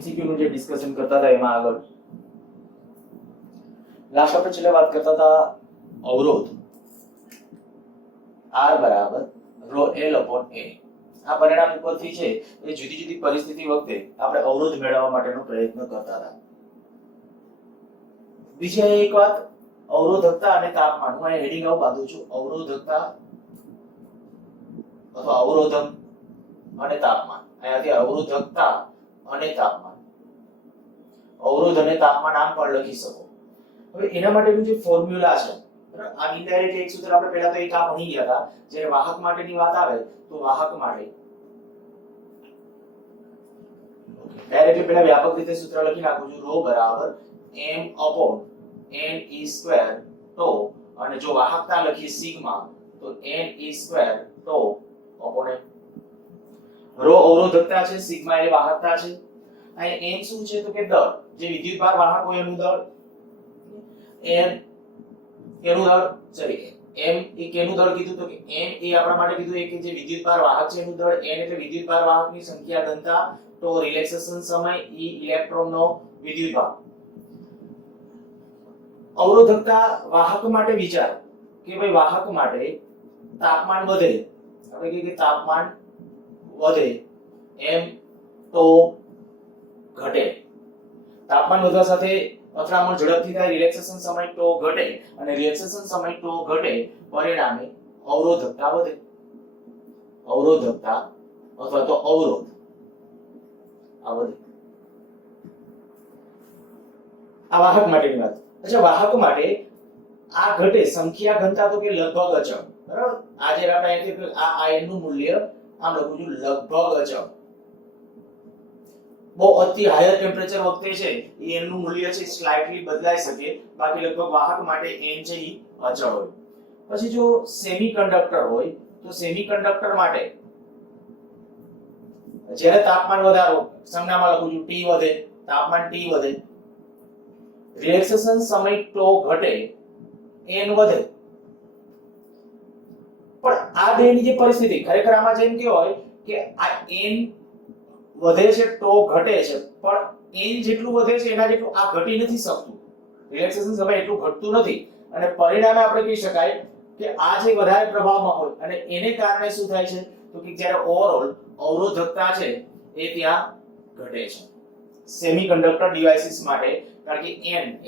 MCQ નું જે discussion કરતા હતા એમાં આગળ લાસ્ટ આપણે છેલ્લે વાત કરતા હતા અવરોધ R બરાબર rho L upon A આ પરિણામ ઉપરથી છે એ જુદી જુદી પરિસ્થિતિ વખતે આપણે અવરોધ મેળવવા માટેનો પ્રયત્ન કરતા હતા. બીજી એક વાત અવરોધકતા અને તાપમાન. હું અહીં હેડિંગ આવું બાંધું છું, અવરોધકતા અથવા અવરોધક અને તાપમાન. અહીંયાથી અવરોધકતા અને તાપમાન, અવરોધ અને તાપમાન આમ પણ લખી શકો. હવે એના માટેનું જે ફોર્મ્યુલા છે, બરાબર, આ ઇનડાયરેક્ટ એક સૂત્ર આપણે પહેલા તો એક આ ભણી ગયા હતા. જ્યારે વાહક માટેની વાત આવે તો વાહક માટે ડાયરેક્ટલી પહેલા વ્યાપક રીતે સૂત્ર લખી નાખું છું, ρ બરાબર m upon n e square τ, અને જો વાહકતા લખીએ સિગ્મા તો n e square τ upon m. ρ અવરોધકતા છે, સિગ્મા એ વાહકતા છે. અહીં m શું છે તો કે દળ, જે વિદ્યુતભાર વાહક હોય એનું દળ, n કેનું દળ, સોરી m એ કેનું દળ કીધું તો કે m એ આપણા માટે કીધું એ કે જે વિદ્યુતભાર વાહક છે એનું દળ, n એટલે વિદ્યુતભાર વાહકની સંખ્યા ઘનતા, તો રિલેક્સેશન સમય, e ઇલેક્ટ્રોનનો વિદ્યુતભાર. અવરોધકતા વાહક માટે વિચાર કે ભાઈ વાહક માટે તાપમાન વધે, આપણે કહીએ કે તાપમાન વધે એમ તો ઘટે. તાપમાન વધવા સાથે અથડામણ ઝડપથી થાય, રિલેક્સેશન સમય તો ઘટે, અને રિલેક્સેશન સમય તો ઘટે, પરિણામે અવરોધકતા વધે. અવરોધકતા અથવા તો અવરોધ આ વધે. આ વાહક માટેની વાત. અચ્છા, વાહક માટે આ ઘટે, સંખ્યા ઘનતા તો કે લગભગ અચળ, બરાબર. આ જે આપણે અહીંથી આ આયન નું મૂલ્ય આમ લખું છું લગભગ અચળ. બહુ અતિ હાયર ટેમ્પરેચર વખતે છે એ n નું મૂલ્ય છે સ્લાઇટલી બદલાઈ શકે, બાકી લગભગ વાહક માટે n છે એ અચળ હોય. પછી જો સેમીકન્ડક્ટર હોય તો સેમીકન્ડક્ટર માટે જ્યારે તાપમાન વધારો, સંજ્ઞામાં લખું છું T વધે, તાપમાન T વધે, રિલેક્સેશન સમય તો ઘટે, n વધે. પણ આ બેની જે પરિસ્થિતિ ખરેખર આમાં જેમ કહેવાય કે આ n વધે છે તો ઘટે છે, પણ n જેટલું વધે છે એના જેટલું આ ઘટી નથી શકતું. રિલેક્સેશન સમય એટલું ઘટતું નથી, અને પરિણામે આપણે કહી શકાય કે આ જે વધારે પ્રભાવમાં હોય અને એને કારણે શું થાય છે તો કે જ્યારે ઓવરઓલ અવરોધકતા છે એ ત્યાં ઘટે છે સેમીકન્ડક્ટર ડિવાઇસીસ માટે. કારણ કે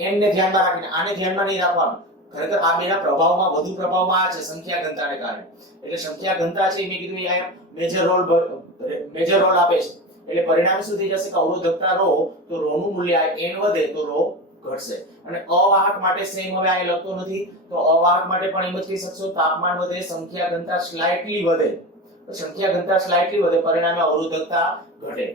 n ને ધ્યાનમાં રાખીને, આને ધ્યાનમાં નહીં રાખવાનું. ખરેખર આ બેના પ્રભાવમાં વધુ પ્રભાવમાં આ છે સંખ્યા ઘનતાને કારણે. એટલે સંખ્યા ઘનતા છે મેં કીધું અહીંયા મેજર રોલ આપે છે. એટલે પરિણામે શું થઈ જશે કે અવરોધકતા ρ, તો ρ નું મૂલ્ય n વધે તો ρ ઘટશે. અને અવાહક માટે સેમ, હવે આ લખતો નથી તો અવાહક માટે પણ એમ જ કહી શકશો, તાપમાન વધે, સંખ્યા ઘનતા સ્લાઇટલી વધે, તો સંખ્યા ઘનતા સ્લાઇટલી વધે, પરિણામે અવરોધકતા ઘટે.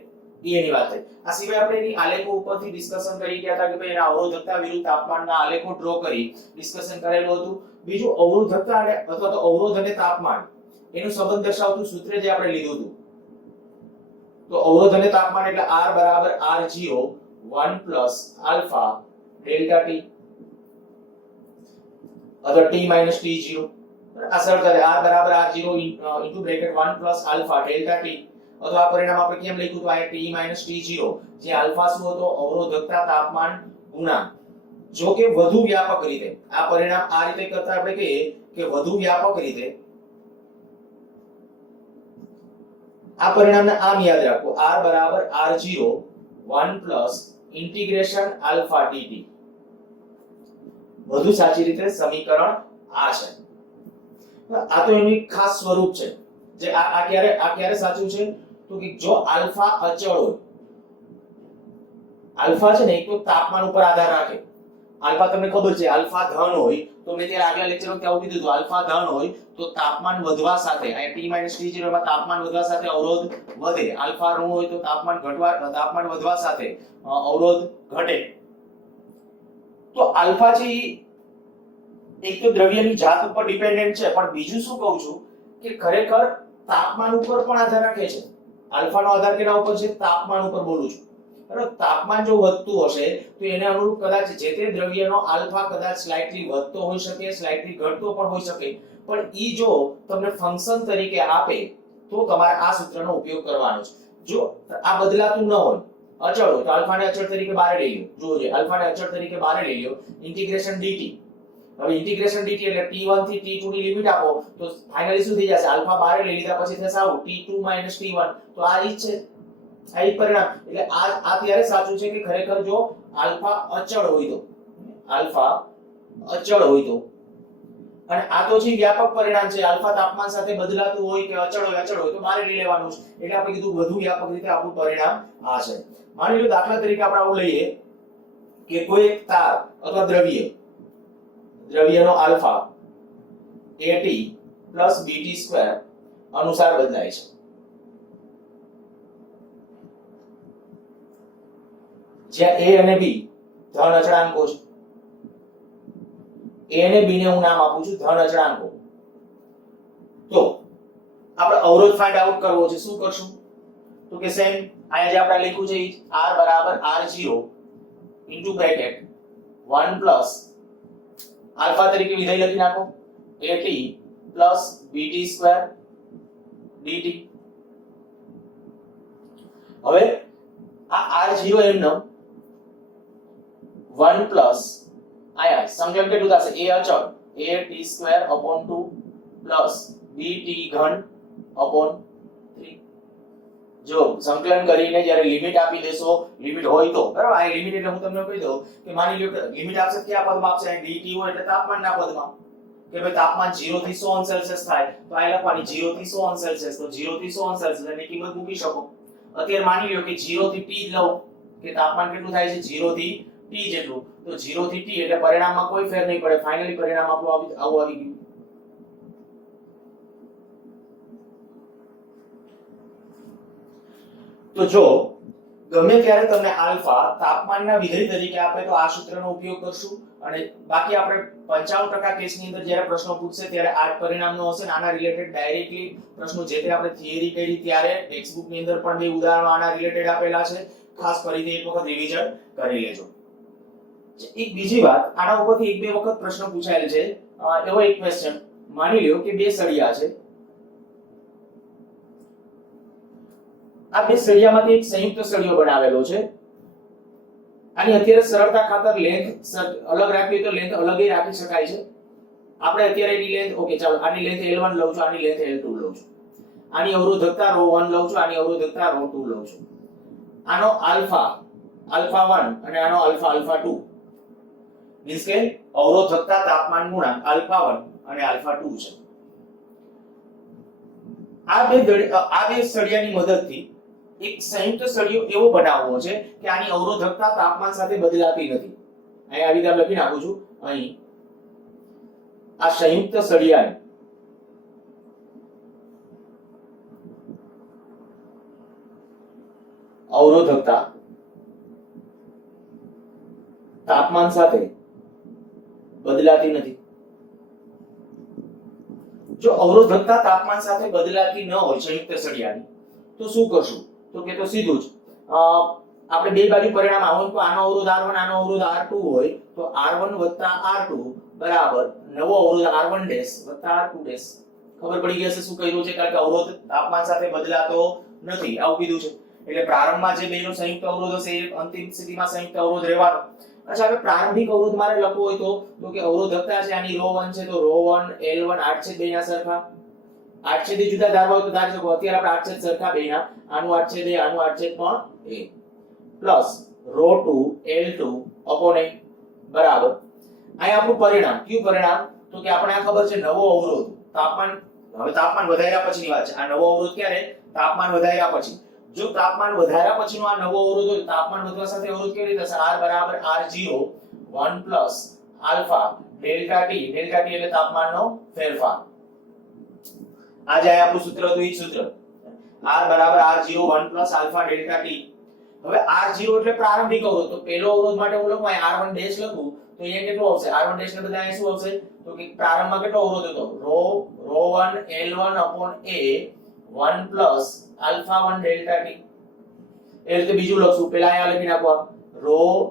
એની વાત થઈ. આ સિવાય આપણે એની આલેખો ઉપરથી ડિસ્કશન કરી ગયા હતા કે ભાઈ એના અવરોધકતા વિરુદ્ધ તાપમાનના આલેખો ડ્રો કરી ડિસ્કશન કરેલું હતું. બીજું અવરોધકતા અને અથવા તો અવરોધ અને તાપમાન એનો સંબંધ દર્શાવતું સૂત્ર જે આપણે લીધું હતું, તો અવરોધ અને તાપમાન એટલે R બરાબર R0 1 plus alpha delta T અથવા T માઈનસ T0. આ સરળ કરે R બરાબર R0 into bracket 1 plus alpha delta T, અથવા આ પરિણામ આપણે કેમ લખ્યું તો આ T માઈનસ T0, જે આલ્ફા શું હતો અવરોધકતા તાપમાન ગુણાંક. જો કે વધુ વ્યાપક રીતે આ પરિણામ આ રીતે કરતા આપણે કહીએ કે વધુ વ્યાપક રીતે આ પરિણામને આમ યાદ રાખો, R બરાબર R0 1 plus integration alpha dt. વધુ સાચી રીતે સમીકરણ આ છે. આ તો એનું ખાસ સ્વરૂપ છે જે આ ક્યારે સાચું છે તો કે જો આલ્ફા અચળ હોય. આલ્ફા છે ને એક તો તાપમાન ઉપર આધાર રાખે. આલ્ફા તમને ખબર છે આલ્ફા ધન હોય તો મેં ત્યારે આગલા લેક્ચરમાં કેવું કીધું હતું, આલ્ફા ધન હોય તો તાપમાન વધવા સાથે આ T T0 માં તાપમાન વધવા સાથે અવરોધ વધે, આલ્ફા ઋણ હોય તો તાપમાન વધવા સાથે અવરોધ ઘટે. તો આલ્ફા છે એક તો દ્રવ્યની જાત ઉપર ડિપેન્ડન્ટ છે, પણ બીજું શું કહું છું કે ખરેખર તાપમાન ઉપર પણ આધાર રાખે છે. આલ્ફાનો આધાર કેના ઉપર છે? તાપમાન ઉપર બોલું છું. બરાબર, તાપમાન જો વધતું હશે તો એને અનુરૂપ કદાચ જે તે દ્રવ્યનો આલ્ફા કદાચ સ્લાઇટલી વધતો હોઈ શકે, સ્લાઇટલી ઘટતો પણ હોઈ શકે, પણ ઈ જો તમને ફંક્શન તરીકે આપે તો તમારે આ સૂત્રનો ઉપયોગ કરવાનો છે. જો આ બદલાતું ન હોય અચળ હોય તો આલ્ફાને અચળ તરીકે બહાર લઈ લો. જોજો આલ્ફાને અચળ તરીકે બહાર લઈ લો. Integration dt. હવે ઇન્ટિગ્રેશન dt એટલે t1 થી t2 ની લિમિટ આપો તો ફાઇનલી શું થઈ જશે? આલ્ફા બહાર લઈ લીધા પછી થશે આવું t2 t1. તો આ ઈ છે, આ ઈ પરિણામ. એટલે આ ત્યારે સાચું છે કે ખરેખર જો આલ્ફા અચળ હોય તો, આલ્ફા અચળ હોય તો. અને આ તો છે વ્યાપક પરિણામ છે. આલ્ફા તાપમાન સાથે બદલાતું હોય કે અચળ હોય તો બહાર લઈ લેવાનું છે. એટલે આપણે કીધું વધુ વ્યાપક રીતે આપણું પરિણામ આ છે. માની લો દાખલા તરીકે આપણે આવું લઈએ કે કોઈ એક તાર અથવા દ્રવ્યનો આલ્ફા at bt² અનુસાર બદલાય છે. જ્યાં a અને b ધન અચળાંકો છે. a અને b ને હું નામ આપું છું ધન અચળાંકો. તો આપણે અવરોધ ફાઇન્ડ આઉટ કરવો છે. શું કરશું? તો કે સેમ અહીંયા જે આપણે લખ્યું છે r બરાબર r0 into bracket 1 plus alpha તરીકે વિધેય લખી નાખો at પ્લસ bt² dt. હવે આ r0 એમનો 1 પ્લસ આયા સંકલન કેટલું થશે? a અચળ at²/2 પ્લસ bt ઘન upon 3. જો સંકલન કરીને જ્યારે લિમિટ આપી દેશો, લિમિટ હોય તો બરાબર. આ લિમિટ એટલે હું તમને કહી દઉં કે માની લો કે લિમિટ આપશે કયા પદમાં આપશે? dt હોય એટલે તાપમાનના પદમાં. કે ભાઈ તાપમાન 0 થી 100 અંશ સેલ્સિયસ થાય તો આ લખવાની 0 થી 100 અંશ સેલ્સિયસ. તો 0 થી 100 અંશ સેલ્સિયસ એની કિંમત મૂકી શકો. અત્યારે માની લો કે 0 થી t જ લઉં કે તાપમાન કેટલું થાય છે? 0 થી t જેટલું. તો 0 થી t એટલે પરિણામમાં કોઈ ફેર નહીં પડે. ફાઇનલી પરિણામ આપણું આવું આવી ગયું. તો જો ગમે ત્યારે તમને આલ્ફા તાપમાનના વિધેય તરીકે આપે તો આ સૂત્રનો ઉપયોગ કરશું. અને બાકી આપણે 55% કેસની અંદર જ્યારે પ્રશ્નો પૂછશે ત્યારે આ જ પરિણામનો હશે. આના રિલેટેડ ડાયરેક્ટલી પ્રશ્નો જે તે આપણે થિયરી કરી ત્યારે ટેક્સ્ટ બુક ની અંદર પણ બે ઉદાહરણો આના રિલેટેડ આપેલા છે. ખાસ ફરીથી એક વખત રિવિઝન કરી લેજો. એક બીજી વાત, આના ઉપરથી એક બે વખત પ્રશ્ન પૂછાયેલ છે. એવો એક ક્વેશ્ચન માની લ્યો કે બે સળિયા છે. આ બે સળિયામાંથી એક સંયુક્ત સળિયો બનાવેલો છે. આની અત્યારે સરળતા ખાતર લેન્થ અલગ રાખવી તો લેન્થ અલગ રાખી શકાય છે. આપણે અત્યારે એની લેન્થ ઓકે ચાલો આની લેન્થ L1 લઉં છું, આની લેન્થ L2 લઉં છું. આની અવરોધકતા ρ1 લઉં છું, આની અવરોધકતા ρ2 લઉં છું. આનો આલ્ફા α1 અને આનો આલ્ફા 2 મીન્સ કે અવરોધકતા તાપમાન ગુણાંક α1 અને α2 છે. આ બે સળિયાની મદદથી એક સંયુક્ત સળિયો એવો બનાવવો છે કે આની અવરોધકતા તાપમાન સાથે બદલાતી નથી. અહીં આવી રીતે લખી નાખું છું. અહીં આ સંયુક્ત સળિયાની અવરોધકતા તાપમાન સાથે બદલાતી નથી. જો અવરોધકતા તાપમાન સાથે બદલાતી ન હોય સંયુક્ત સળિયાની તો શું કરશું? તો કે તો સીધું જ આપણે બે બાજુ પરિણામ આવું તો આનો અવરોધ R1 આનો અવરોધ R2 હોય તો R1 R2 બરાબર નવો અવરોધ R1 R2 ખબર પડી ગઈ હશે શું કહ્યું છે? કારણ કે અવરોધ તાપમાન સાથે બદલાતો નથી આવું કીધું છે. એટલે પ્રારંભમાં જે બેનો સંયુક્ત અવરોધ હશે એ અંતિમ સ્થિતિમાં સંયુક્ત અવરોધ રહેવાનો. અચ્છા હવે પ્રારંભિક અવરોધ મારે લખવો હોય તો કે અવરોધકતા છે આની ρ1 છે તો ρ1 L1 8 બેના સરખા 8 જુદા ધારવા હોય તો ધારી શકો. અત્યારે આપણે 8 સરખા બેના આનું 8 આનું 8 પણ a પ્લસ ρ2 L2 a બરાબર. અહીં આપણું પરિણામ કયું પરિણામ? તો કે આપણે આ ખબર છે નવો અવરોધ તાપમાન. હવે તાપમાન વધાર્યા પછીની વાત છે. આ નવો અવરોધ ક્યારે? તાપમાન વધાર્યા પછી. જો તાપમાન વધાર્યા પછીનો આ નવો અવરોધ હોય તાપમાન વધવા સાથે અવરોધ કેવી રીતે થશે? R બરાબર R0 1 plus alpha delta t એટલે તાપમાનનો ફેરફાર. આ જે આપણું સૂત્ર હતું એ સૂત્ર R બરાબર R0 1 plus alpha delta t. હવે R0 એટલે પ્રારંભિક અવરોધ. તો પહેલો અવરોધ માટે હું લખું R1 ડેશ લખું તો અહીંયા કેટલો આવશે? R1 ડેશ ને બદલે અહીંયા શું આવશે? તો કે પ્રારંભમાં કેટલો અવરોધ હતો? ρ1 L1 a 1 plus α1 delta t. એ રીતે બીજું લખશું. પહેલા અહીંયા લખી નાખવા ρ1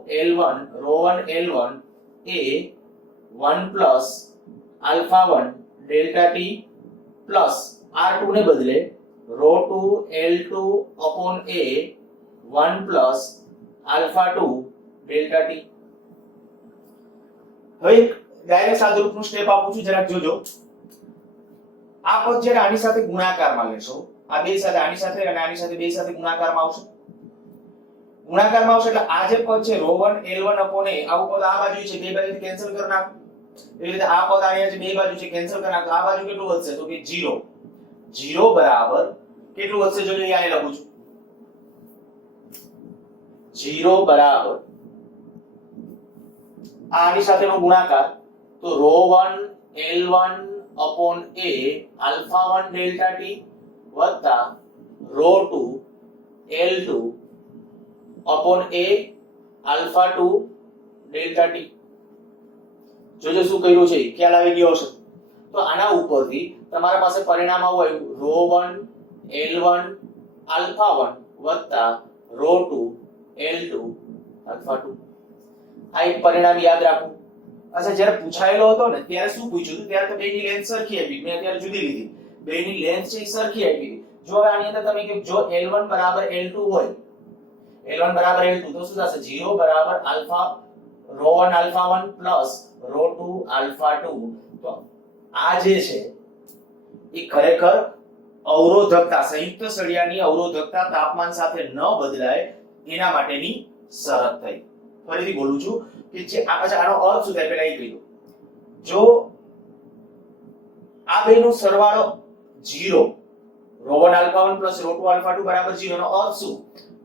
L1 a 1 plus α1 delta t plus R2 ને બદલે ρ2 L2 a 1 plus alpha 2 delta T. હવે ડાયરેક્ટ સાદુરૂપનું સ્ટેપ આપું છું, જરાક જોજો. આ પદ જ્યારે આની સાથે ગુણાકારમાં લેશો, આ બે સાથે આની સાથે અને આની સાથે બે સાથે ગુણાકારમાં આવશે. ગુણાકારમાં આવશે એટલે આ જે પદ છે ρ1 L1 અપોન a, આવું પદ આ બાજુ છે, બે બાજુથી કેન્સલ કરી નાખો. એવી રીતે આ પદ અહીંયા છે, બે બાજુ છે, કેન્સલ કરી નાખો. આ બાજુ કેટલું વધશે? તો કે 0. 0 બરાબર કેટલું વધશે? જોજો અહીંયા લખું છું. 0 બરાબર આની સાથેનો ગુણાકાર, તો ρ1 L1 upon a alpha 1 delta t વત્તા ρ2 L2 upon a alpha 2 delta t. જોજો શું કર્યું છે, ખ્યાલ આવી ગયો હશે. તો આના ઉપરથી તમારા પાસે પરિણામ આવું આવ્યું, ρ1 L1 આલ્ફા 1 વત્તા ρ2 L2 આલ્ફા 2. આ એક પરિણામ યાદ રાખો. અચ્છા, જ્યારે પૂછાયેલો હતો ને ત્યારે શું પૂછ્યું હતું? ત્યારે તો બેની લેન્થ સરખી આપી, મેં અત્યારે જુદી લીધી. બેની લેન્થ છે એ સરખી આપી. જો હવે આની અંદર તમે કે જો L1 બરાબર L2 હોય, L1 બરાબર L2 તો શું થશે? 0 બરાબર આલ્ફા ρ1 આલ્ફા 1 પ્લસ ρ2 આલ્ફા 2. તો આ જે છે એ ખરેખર અવરોધકતા, સંયુક્ત સળિયાની અવરોધકતા તાપમાન સાથે ન બદલાય એના માટેની શરત થઈ. ફરીથી બોલું છું કે જે આ પાછા આનો અર્થ શું થાય પહેલા એ કહી દઉં. જો આ બેનો સરવાળો 0, ρ1 આલ્ફા 1 પ્લસ ρ2 આલ્ફા 2 બરાબર 0 નો અર્થ શું?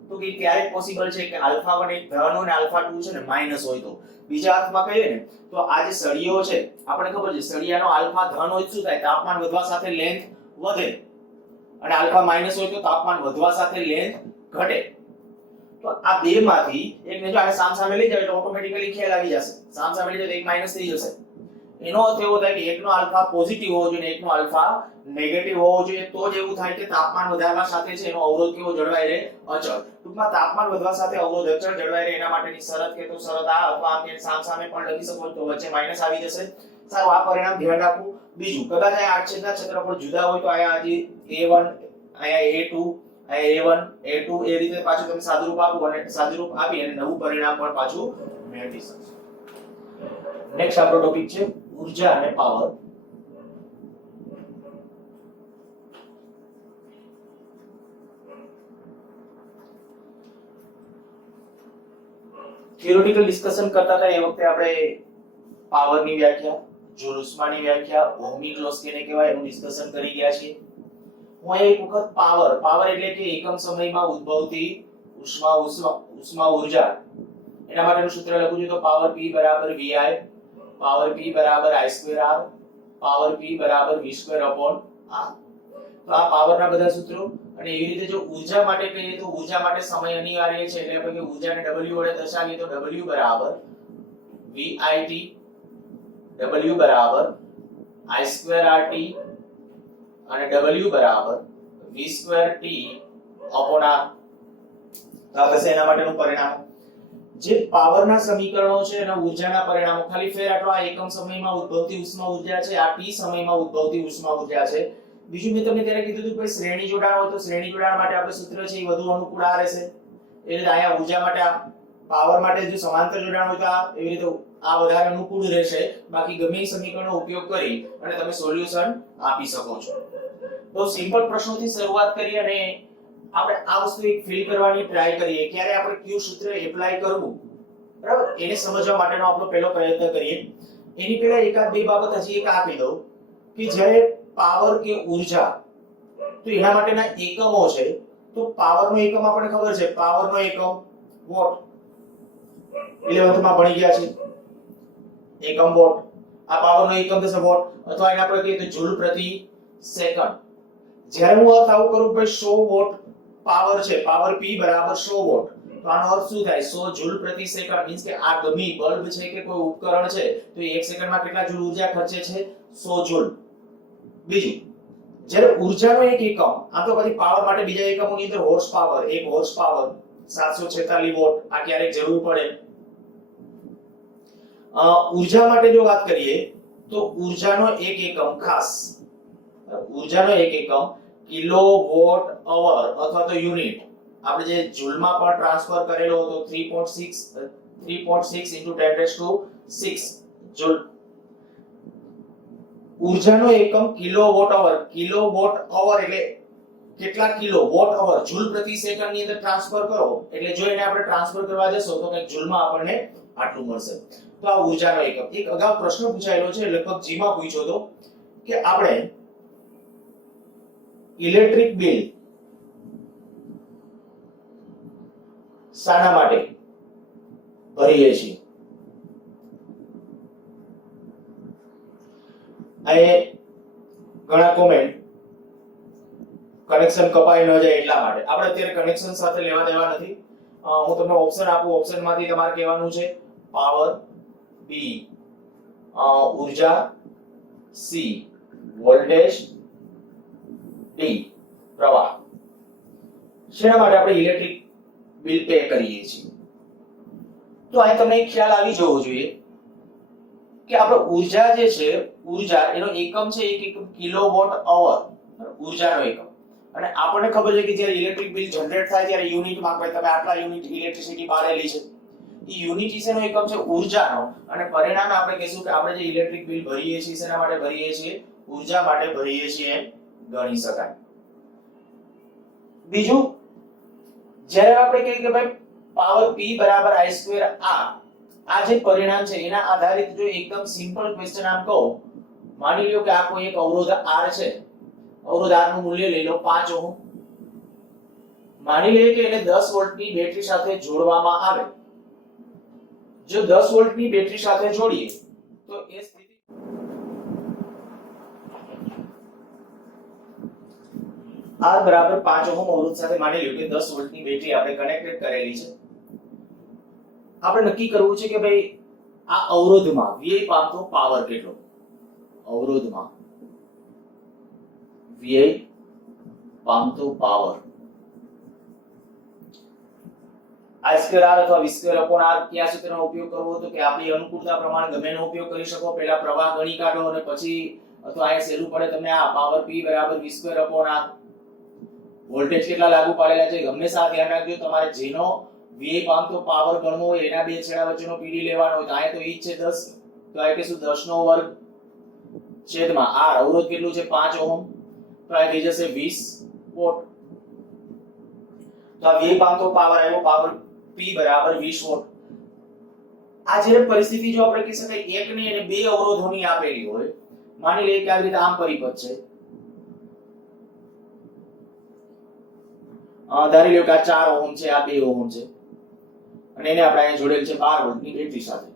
તો કે ક્યારે પોસિબલ છે કે આલ્ફા 1 એક ધન અને આલ્ફા 2 છે ને માઈનસ હોય. તો બીજા અર્થમાં કહીએ ને તો આ જે સળિયો છે આપણે ખબર છે સળિયાનો આલ્ફા ધન હોય શું થાય? તાપમાન વધવા સાથે લેન્થ વધે, અને આલ્ફા માઈનસ હોય તો તાપમાન વધવા સાથે લેન્થ ઘટે. તો આ બે માંથી એકને જો આને સામસામે લઈ જાય તો ઓટોમેટિકલી ખ્યાલ આવી જશે. સામસામે લઈ જાય તો એક માઈનસ થઈ જશે. એનો અર્થ એવો થાય કે એકનો આલ્ફા પોઝિટિવ હોવો જોઈએ અને એકનો આલ્ફા નેગેટિવ હોવો જોઈએ. તો જ એવું થાય કે તાપમાન વધારવા સાથે છે એનો અવરોધ કેવો જળવાઈ રહે? અચળ. ટૂંકમાં તાપમાન વધવા સાથે અવરોધ અચળ જળવાઈ રહે એના માટેની શરત કે તો શરત આ અથવા આમ કે સામસામે પણ લખી શકો તો વચ્ચે માઈનસ આવી જશે. સારું, આ પરિણામ ધ્યાન રાખવું. બીજું, કદાચ આ આડછેદના ક્ષેત્રફળ જુદા હોય તો અહીંયા આજે A1 અહીંયા A2 A1 A2 એ રીતે પાછું તમે સાદુરૂપ આપો અને સાદુરૂપ આપી અને નવું પરિણામ પણ પાછું મેળવી શકશો. નેક્સ્ટ આપણો ટોપિક છે ઊર્જા અને પાવર. થિયોરેટિકલ ડિસ્કશન કરતા હતા એ વખતે આપણે પાવરની વ્યાખ્યા, જૂલ ઉષ્માની વ્યાખ્યા, ઓહમિક લોસ કેને કહેવાય એનું ડિસ્કશન કરી ગયા છીએ. હું એક વખત પાવર એટલે કે એકમ સમયમાં ઉદ્ભવતી ઉષ્મા ઊર્જા એના માટેનું સૂત્ર લખું છું. તો પાવર P બરાબર VI, પાવર P બરાબર I2R, પાવર P બરાબર V2 upon R. તો આ પાવરના બધા સૂત્રો. અને એવી રીતે જો ઊર્જા માટે કહીએ તો ઊર્જા માટે સમય અનિવાર્ય છે એટલે આપણે કે ઊર્જાને W વડે દર્શાવીએ તો W બરાબર VIT, W બરાબર I2RT અને W બરાબર V2T upon R. આ થશે એના માટેનું પરિણામ. જે પાવરના સમીકરણો છે અને ઊર્જાના પરિણામો, ખાલી ફેર આટલો આ એકમ સમયમાં ઉદ્ભવતી ઉષ્મા ઊર્જા છે, આ T સમયમાં ઉદ્ભવતી ઉષ્મા ઊર્જા છે. બીજું મેં તમને ત્યારે કીધું હતું કે શ્રેણી જોડાણ હોય તો શ્રેણી જોડાણ માટે આપણે સૂત્ર છે એ વધુ અનુકૂળ આ રહેશે. એ રીતે અહીંયા ઊર્જા માટે આ પાવર માટે જો સમાંતર જોડાણ હોય તો આ એવી રીતે આ વધારે અનુકૂળ રહેશે. બાકી ગમે એ સમીકરણનો ઉપયોગ કરી અને તમે સોલ્યુશન આપી શકો છો. તો સિમ્પલ પ્રશ્નોથી શરૂઆત કરી અને આપણે આ વસ્તુ એક ફીલ કરવાની ટ્રાય કરીએ. ક્યારે આપણે કયું સૂત્ર એપ્લાય કરવું, બરાબર, એને સમજવા માટેનો આપણો પહેલો પ્રયત્ન કરીએ. એની પહેલા એકાદ બે બાબત હજી એક આપી દઉં કે જ્યારે પાવર કે ઊર્જા તો એના માટેના એકમો છે. તો પાવરનો એકમ આપણને ખબર છે, પાવરનો એકમ વોટ, 11th માં ભણી ગયા છે એકમ વોટ. આ પાવરનો એકમ થશે વોટ, અથવા એને આપણે કહીએ તો જૂલ પ્રતિ સેકન્ડ. જ્યારે હું અર્થ આવું કરું ભાઈ 100 વોટ પાવર છે, પાવર P બરાબર 100 વોટ, તો આનો અર્થ શું થાય? 100 જૂલ પ્રતિ સેકન્ડ. મીન્સ કે આ ગમી બલ્બ છે કે કોઈ ઉપકરણ છે તો એ 1 સેકન્ડમાં કેટલા જૂલ ઊર્જા ખર્ચે છે? 100 જૂલ. બીજું, જ્યારે ઊર્જાનો એક એકમ, આ તો પછી પાવર માટે બીજા એકમોની અંદર horse power, 1 horse power 746 watt, આ ક્યારેક જરૂર પડે. ઊર્જા માટે જો વાત કરીએ તો ઊર્જાનો એક એકમ ખાસ, ઊર્જાનો એક એકમ કિલોવોટ અવર અથવા તો યુનિટ, આપણે જે જૂલમાં પણ ટ્રાન્સફર કરેલો હતો 3.6 into 10⁶ જૂલ. ઊર્જાનો એકમ કિલોવોટ અવર. કિલોવોટ અવર એટલે કેટલા કિલો વોટ અવર જૂલ પ્રતિ સેકન્ડ ની અંદર ટ્રાન્સફર કરો એટલે જો એને આપણે ટ્રાન્સફર કરવા જશો તો કંઈક જૂલમાં આપણને આટલું મળશે. તો આ ઊર્જાનો એકમ. એક અગાઉ પ્રશ્ન પૂછાયેલો છે, લગભગ જીમાં પૂછ્યો હતો કે આપણે ઇલેક્ટ્રિક બિલ શાના માટે ભરીએ છીએ? અહીં ઘણા કોમેન્ટ કનેક્શન કપાઈ ન જાય એટલા માટે. આપણે અત્યારે કનેક્શન સાથે લેવા દેવા નથી. હું તમને ઓપ્શન આપું, ઓપ્શનમાંથી તમારે કહેવાનું છે પાવર બી, ઊર્જા સી, વોલ્ટેજ ડી, પ્રવાહ. શેના માટે આપણે ઇલેક્ટ્રિક બિલ પે કરીએ છીએ? તો અહીં તમને એક ખ્યાલ આવી જવો જોઈએ કે આપણે ઊર્જા જે છે, ઊર્જા એનો એકમ છે એક એકમ કિલોવોટ અવર, ઊર્જાનો એકમ. અને આપણને ખબર છે કે જ્યારે ઇલેક્ટ્રિક બિલ જનરેટ થાય ત્યારે યુનિટમાં કોઈ તમે આટલા યુનિટ ઇલેક્ટ્રિસિટી પાડેલી છે, એ યુનિટ શેનો એકમ છે? ઊર્જાનો. અને પરિણામે આપણે કહીશું કે આપણે જે ઇલેક્ટ્રિક બિલ ભરીએ છીએ શેના માટે ભરીએ છીએ? ઊર્જા માટે ભરીએ છીએ એમ ગણી શકાય. બીજું, જ્યારે આપણે કહીએ કે ભાઈ પાવર P બરાબર I² R, આ જે પરિણામ છે એના આધારિત જો એકદમ સિમ્પલ ક્વેશ્ચન આમ કહો, માની લ્યો કે આ કોઈ એક અવરોધ R છે, અવરોધ R નું મૂલ્ય લઈ લો 5 ઓહમ. માની લઈએ કે એને 10 વોલ્ટની બેટરી સાથે જોડવામાં આવે. જો 10 વોલ્ટની બેટરી સાથે જોડીએ તો એ સ્થિતિ R બરાબર 5 ઓહમ અવરોધ સાથે માની લ્યો કે 10 વોલ્ટની બેટરી આપણે કનેક્ટેડ કરેલી છે. આપણે નક્કી કરવું છે કે ભાઈ આ અવરોધમાં VI પામતો પાવર કેટલો? અવરોધમાં VI પામતો પાવર I² R અથવા V² R કયા સૂત્રનો ઉપયોગ કરવો? તો કે આપણી અનુકૂળતા પ્રમાણે ગમે એનો ઉપયોગ કરી શકો. પહેલા પ્રવાહ ગણી કાઢો અને પછી અથવા આ સહેલું પડે તમને આ પાવર P બરાબર V² R. વોલ્ટેજ કેટલા લાગુ પાડેલા છે હંમેશા ધ્યાન રાખજો. તમારે જેનો VI પામતો પાવર ગણવો હોય એના બે છેડા વચ્ચેનો PD લેવાનો હોય. તો આ તો ઈ જ છે 10, તો આ કે શું 10 નો વર્ગ છેદમાં R. અવરોધ કેટલું છે? 5 ઓહમ. તો આ થઈ જશે 20 વોટ. તો આ VI પામતો પાવર આવ્યો, પાવર P બરાબર 20 વોટ. આ જે પરિસ્થિતિ જો આપણે કહી શકાય એક ની અને બે અવરોધોની આપેલી હોય, માની લઈએ કે આ રીતે આમ પરિપથ છે, ધારી લ્યો કે આ 4 ઓહમ છે, આ 2 ઓહમ છે, અને એને આપણે અહીંયા જોડેલ છે 12 વોલ્ટની બેટરી સાથે.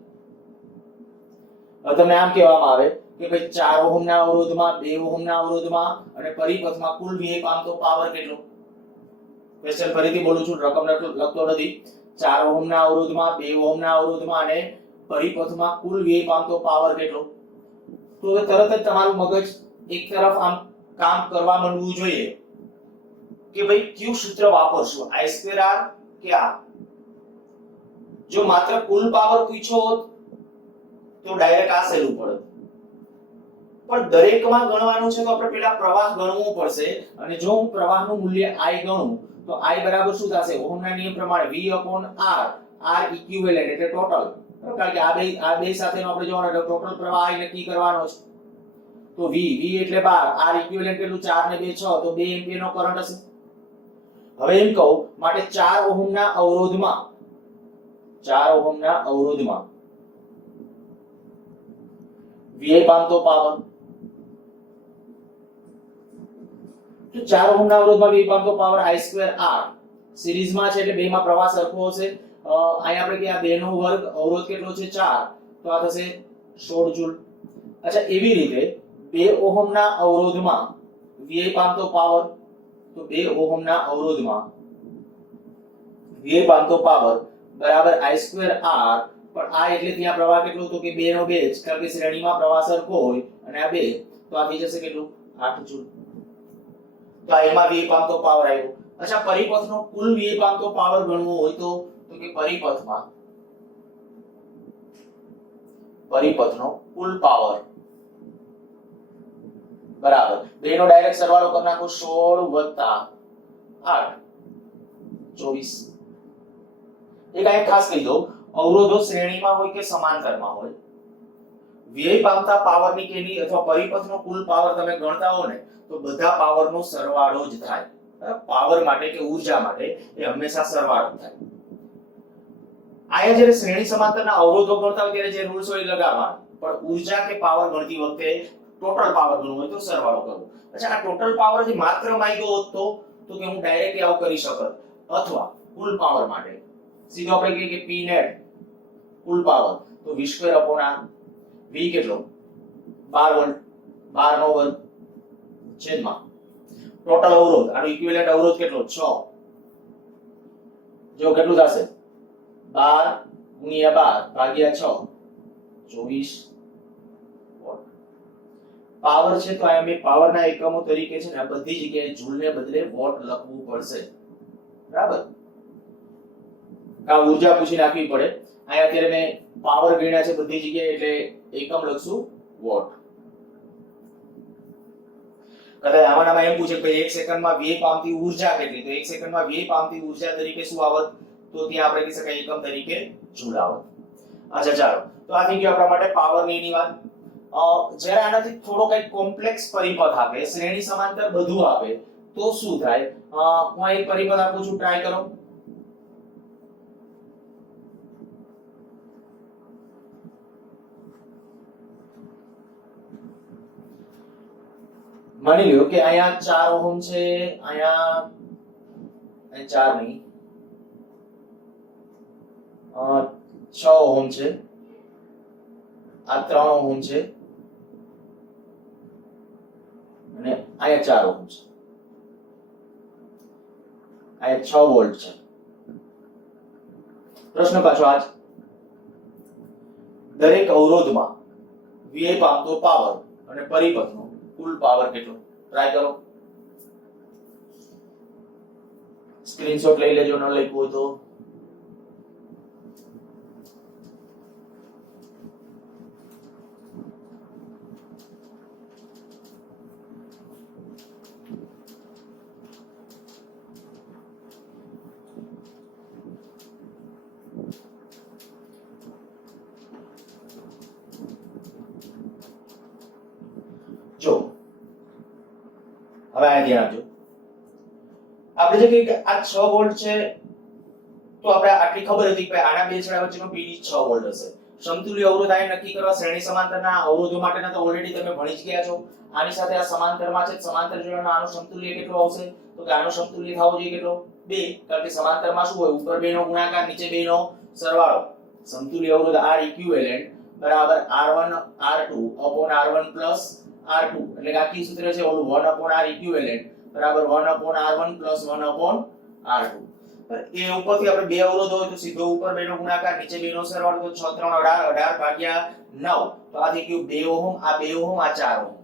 હવે તમને આમ કહેવામાં આવે કે ભાઈ 4 ઓહમના અવરોધમાં, 2 ઓહમના અવરોધમાં અને પરિપથમાં કુલ VI પામતો પાવર કેટલો? ક્વેશ્ચન ફરીથી બોલું છું, રકમ લખતો નથી. 4 ઓહમના અવરોધમાં, 2 ઓહમના અવરોધમાં અને પરિપથમાં કુલ VI પામતો પાવર કેટલો? તો હવે તરત જ તમારું મગજ એક તરફ આમ કામ કરવા માંડવું જોઈએ કે ભાઈ કયું સૂત્ર વાપરશું, I² R કે R? જો માત્ર કુલ પાવર પૂછો તો ડાયરેક્ટ આ સહેલું પડે, પણ દરેકમાં ગણવાનું છે તો આપણે પહેલા પ્રવાહ ગણવો પડશે. અને જો હું પ્રવાહનું મૂલ્ય I ગણું તો I બરાબર શું થશે? ઓહમના નિયમ પ્રમાણે V/R. R ઇક્વિવેલન્ટ એટલે ટોટલ, કારણ કે આ બે સાથેનો આપણે જોવાનો એટલે ટોટલ પ્રવાહ I નક્કી કરવાનો છે. તો V એટલે 12, R ઇક્વિવેલન્ટ કેટલું? 4 ને 2 6, તો 2 એમ્પિયર નો કરંટ હશે. હવે એમ કહું માટે 4 ઓહમના અવરોધમાં, 4 ઓહમના અવરોધમાં VI પામતો પાવર, તો 4 ઓહમના અવરોધમાં VI પામતો પાવર I² R સિરીઝમાં છે એટલે બેમાં પ્રવાહ સરખો હશે. અહીં આપણે કે આ 2 નો વર્ગ, અવરોધ કેટલો છે? 4, તો આ થશે 16 જૂલ. અચ્છા, એવી રીતે 2 ઓહમના અવરોધમાં VI પામતો પાવર, તો 2 ઓહમના અવરોધમાં VI પામતો પાવર બરાબર I² R. પણ આ એટલે ત્યાં પ્રવાહ કેટલો? તો કે 2 નો 2 જ, કારણ કે શ્રેણીમાં પ્રવાહ સરખો હોય અને આ 2, તો આ થઈ જશે કેટલું? 8 જૂલ. તો આ એમાં VI પામતો પાવર આવ્યો. અચ્છા, પરિપથનો કુલ VI પામતો પાવર ગણવો હોય તો કે પરિપથનો કુલ પાવર બરાબર બેનો ડાયરેક્ટ સરવાળો કરી નાખો, 16 + 8 24. એક આ ખાસ કહી દો, અવરોધો શ્રેણીમાં હોય કે સમાંતરમાં હોય, વ્યય પામતા પાવરની કે ની અથવા પરિપથનો કુલ પાવર તમે ગણતા હો ને તો બધા પાવરનો સરવાળો જ થાય. પાવર માટે કે ઊર્જા માટે એ હંમેશા સરવાળો થાય. આયા જ્યારે શ્રેણી સમાંતરના અવરોધો ગણતા હોય ત્યારે જે રૂલ્સ હોય લગાવવાના, પણ ઊર્જા કે પાવર ગણતી વખતે ટોટલ પાવર ગણવું હોય તો સરવાળો કરવો. અચ્છા, આ ટોટલ પાવર જે માત્ર માંગ્યો હોત તો કે હું ડાયરેક્ટલી આવું કરી શકત, અથવા કુલ પાવર માટે સીધો આપણે કહીએ કે P net કુલ પાવર તો v square upon r, v કેટલો 12 વોલ્ટ, 12 નો વર્ગ છેદમાં ટોટલ અવરોધ, આનો ઇક્વિવેલન્ટ અવરોધ કેટલો 6, જો કેટલું થશે 12 ગુણ્યા 12 ભાગ્યા 6 24 વોટ. પાવર છે તો આ મેં પાવરના એકમો તરીકે છે ને આ બધી જગ્યાએ જૂલને બદલે વોટ લખવું પડશે, બરાબર? આ ઊર્જા પૂછી નાખવી પડે. અહીંયા અત્યારે મેં પાવર ગણ્યા છે બધી જગ્યાએ એટલે એકમ લખશું વોટ. કદાચ આમાં એમ પૂછે કે 1 સેકન્ડમાં વ્યય પામતી ઊર્જા કેટલી, તો 1 સેકન્ડમાં વ્યય પામતી ઊર્જા તરીકે શું આવત, તો ત્યાં આપણે કહી શકાય એકમ તરીકે જૂલ આવત. અચ્છા ચાલો, તો આ થઈ ગયું આપણા માટે પાવરની ની વાત. જ્યારે આનાથી થોડો કંઈક કોમ્પ્લેક્સ પરિપથ આપે, શ્રેણી સમાંતર બધું આપે તો શું થાય? હું એક પરિપથ આપું છું, ટ્રાય કરો. માની લ્યો કે અહીંયા 4 ઓહમ છે, અહીંયા 4 નહીં 6 ઓહમ છે, આ 3 ઓહમ છે અને અહીંયા 4 ઓહમ છે, અહીંયા 6 વોલ્ટ છે. પ્રશ્ન પાછો આજ, દરેક અવરોધમાં વ્યય પામતો પાવર અને પરિપથનો કુલ પાવર કેટલો? ટ્રાય કરો. સ્ક્રીનશોટ લઈ લેજો, ન લખ્યું હોય તો. જો હવે આ ધ્યાન આપજો. આપણે જે કહીએ કે આ 6 વોલ્ટ છે તો આપણે આટલી ખબર હતી કે આના બે છેડા વચ્ચેનો પીડી 6 વોલ્ટ હશે. સમતુલ્ય અવરોધ આને નક્કી કરવા શ્રેણી સમાંતરના અવરોધો માટેના તો ઓલરેડી તમે ભણી જ ગયા છો. આની સાથે આ સમાંતરમાં છે, સમાંતર જોડાણનો આનો સમતુલ્ય કેટલો આવશે? તો કે આનો સમતુલ્ય થવો જોઈએ કેટલો? 2, કારણ કે સમાંતરમાં શું હોય, ઉપર 2 નો ગુણાકાર, નીચે 2 નો સરવાળો. સમતુલ્ય અવરોધ R ઇક્વિવેલન્ટ બરાબર R1 R2 upon R1 plus R2, એટલે કે આખી સૂત્ર છે ઓલું 1 upon R equivalent બરાબર 1 upon R1 plus 1 upon R2. એ ઉપરથી આપણે બે અવરોધ હોય તો સીધો ઉપર 2 નો ગુણાકાર, નીચે 2 નો સરવાળો, તો 6 3 18 ભાગ્યા 9, તો આ થઈ ગયું 2 ઓહમ, આ 2 ઓહમ, આ 4 ઓહમ.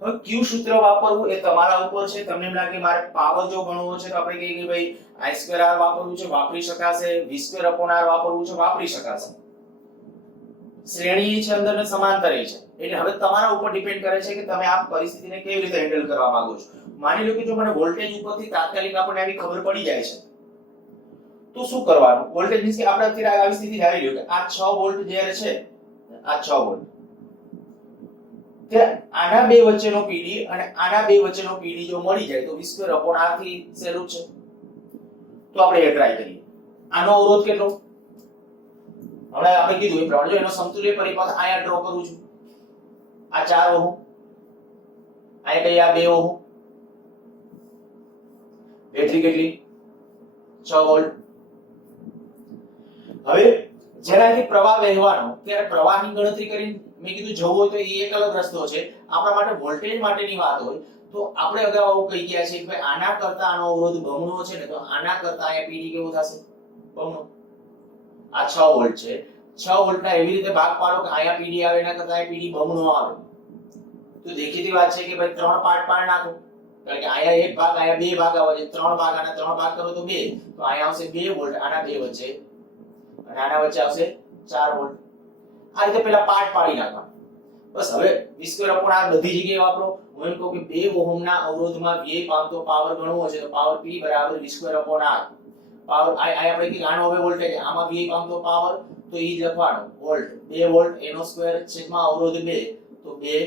હવે કયું સૂત્ર વાપરવું એ તમારા ઉપર છે. તમને એમ લાગે મારે પાવર જો ગણવો છે તો આપણે કહીએ કે ભાઈ I2R વાપરવું છે, વાપરી શકાશે. V2 upon R વાપરવું છે, વાપરી શકાશે. શ્રેણી છે અંદર ને સમાંતર છે, એટલે હવે તમારા ઉપર ડિપેન્ડ કરે છે કે તમે આ પરિસ્થિતિને કેવી રીતે હેન્ડલ કરવા માંગો છો. માની લો કે જો મને વોલ્ટેજ ઉપરથી તાત્કાલિક આપણને આવી ખબર પડી જાય છે તો શું કરવાનું? વોલ્ટેજ મીન્સ કે આપણે અત્યારે આવી સ્થિતિ ધારી લ્યો કે આ 6 વોલ્ટ જે છે, આ 6 વોલ્ટ, ત્યારે આના બે વચ્ચેનો પીડી અને આના બે વચ્ચેનો પીડી જો મળી જાય તો v2 upon r થી સહેલું છે. તો આપણે એ ટ્રાય કરીએ. આનો અવરોધ કેટલો? હમણાં આપણે કીધું એ પ્રમાણે જો એનો સમતુલ્ય પરિપથ અહીંયા ડ્રો કરું છું. આ 4 ઓહમ, અહીંયા કઈ આ 2 ઓહમ, બેટરી કેટલી? 6 વોલ્ટ. હવે જેનાથી પ્રવાહ વહેવાનો, ત્યારે પ્રવાહની ગણતરી કરીને મેં કીધું જવું હોય તો એ એક અલગ રસ્તો છે. આપણા માટે વોલ્ટેજ માટેની વાત હોય તો આપણે અગાઉ આવું કહી ગયા છે કે ભાઈ આના કરતા આનો અવરોધ બમણો છે ને, તો આના કરતા અહીંયા પીડી કેવો થશે? બમણો. આ 6 વોલ્ટ છે, 6 વોલ્ટના એવી રીતે ભાગ પાડો કે અહીંયા પીડી આવે, એના કરતા અહીંયા પીડી બમણો આવે. તો દેખીતી વાત છે કે ભાઈ 3 પાર્ટ પાડ નાખો, કારણ કે અહીંયા એક ભાગ, અહીંયા બે ભાગ આવે છે. 3 ભાગ આના 3 ભાગ કરો તો 2, તો અહીંયા આવશે 2 વોલ્ટ આના બે વચ્ચે, અને આના વચ્ચે આવશે 4 વોલ્ટ. આ રીતે પહેલા પાર્ટ પાડી નાખવા. બસ હવે v2 upon r બધી જગ્યાએ વાપરો. હું એમ કહું કે 2 ઓહમના અવરોધમાં વ્યય પામતો પાવર ગણવો છે તો પાવર p બરાબર v2 upon r. પાવર આ આપણે કે આનો હવે વોલ્ટેજ આમાં VI પામતો પાવર તો ઈ જ લખવાનો વોલ્ટ 2 વોલ્ટ એનો સ્ક્વેર છેદમાં અવરોધ 2 તો 2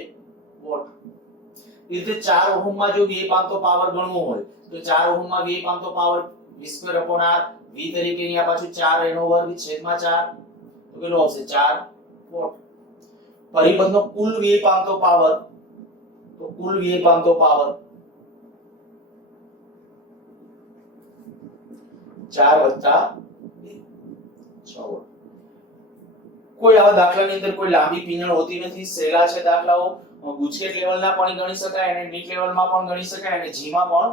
વોટ. એ રીતે 4 ઓહમ માં જો VI પામતો પાવર ગણવો હોય તો 4 ઓહમ માં VI પામતો પાવર v²/r v તરીકે અહીંયા પાછું 4 એનો વર્ગ છેદમાં 4 તો કેટલો આવશે 4 વોટ. પરિબળનો કુલ VI પામતો પાવર તો કુલ VI પામતો પાવર 4 + 2 6 વોટ. કોઈ આવા દાખલાની અંદર કોઈ લાંબી પીંજણ હોતી નથી, સહેલા છે દાખલાઓ, ગુજકેટ લેવલના પણ ગણી શકાય અને નીટ લેવલમાં પણ ગણી શકાય અને જીમાં પણ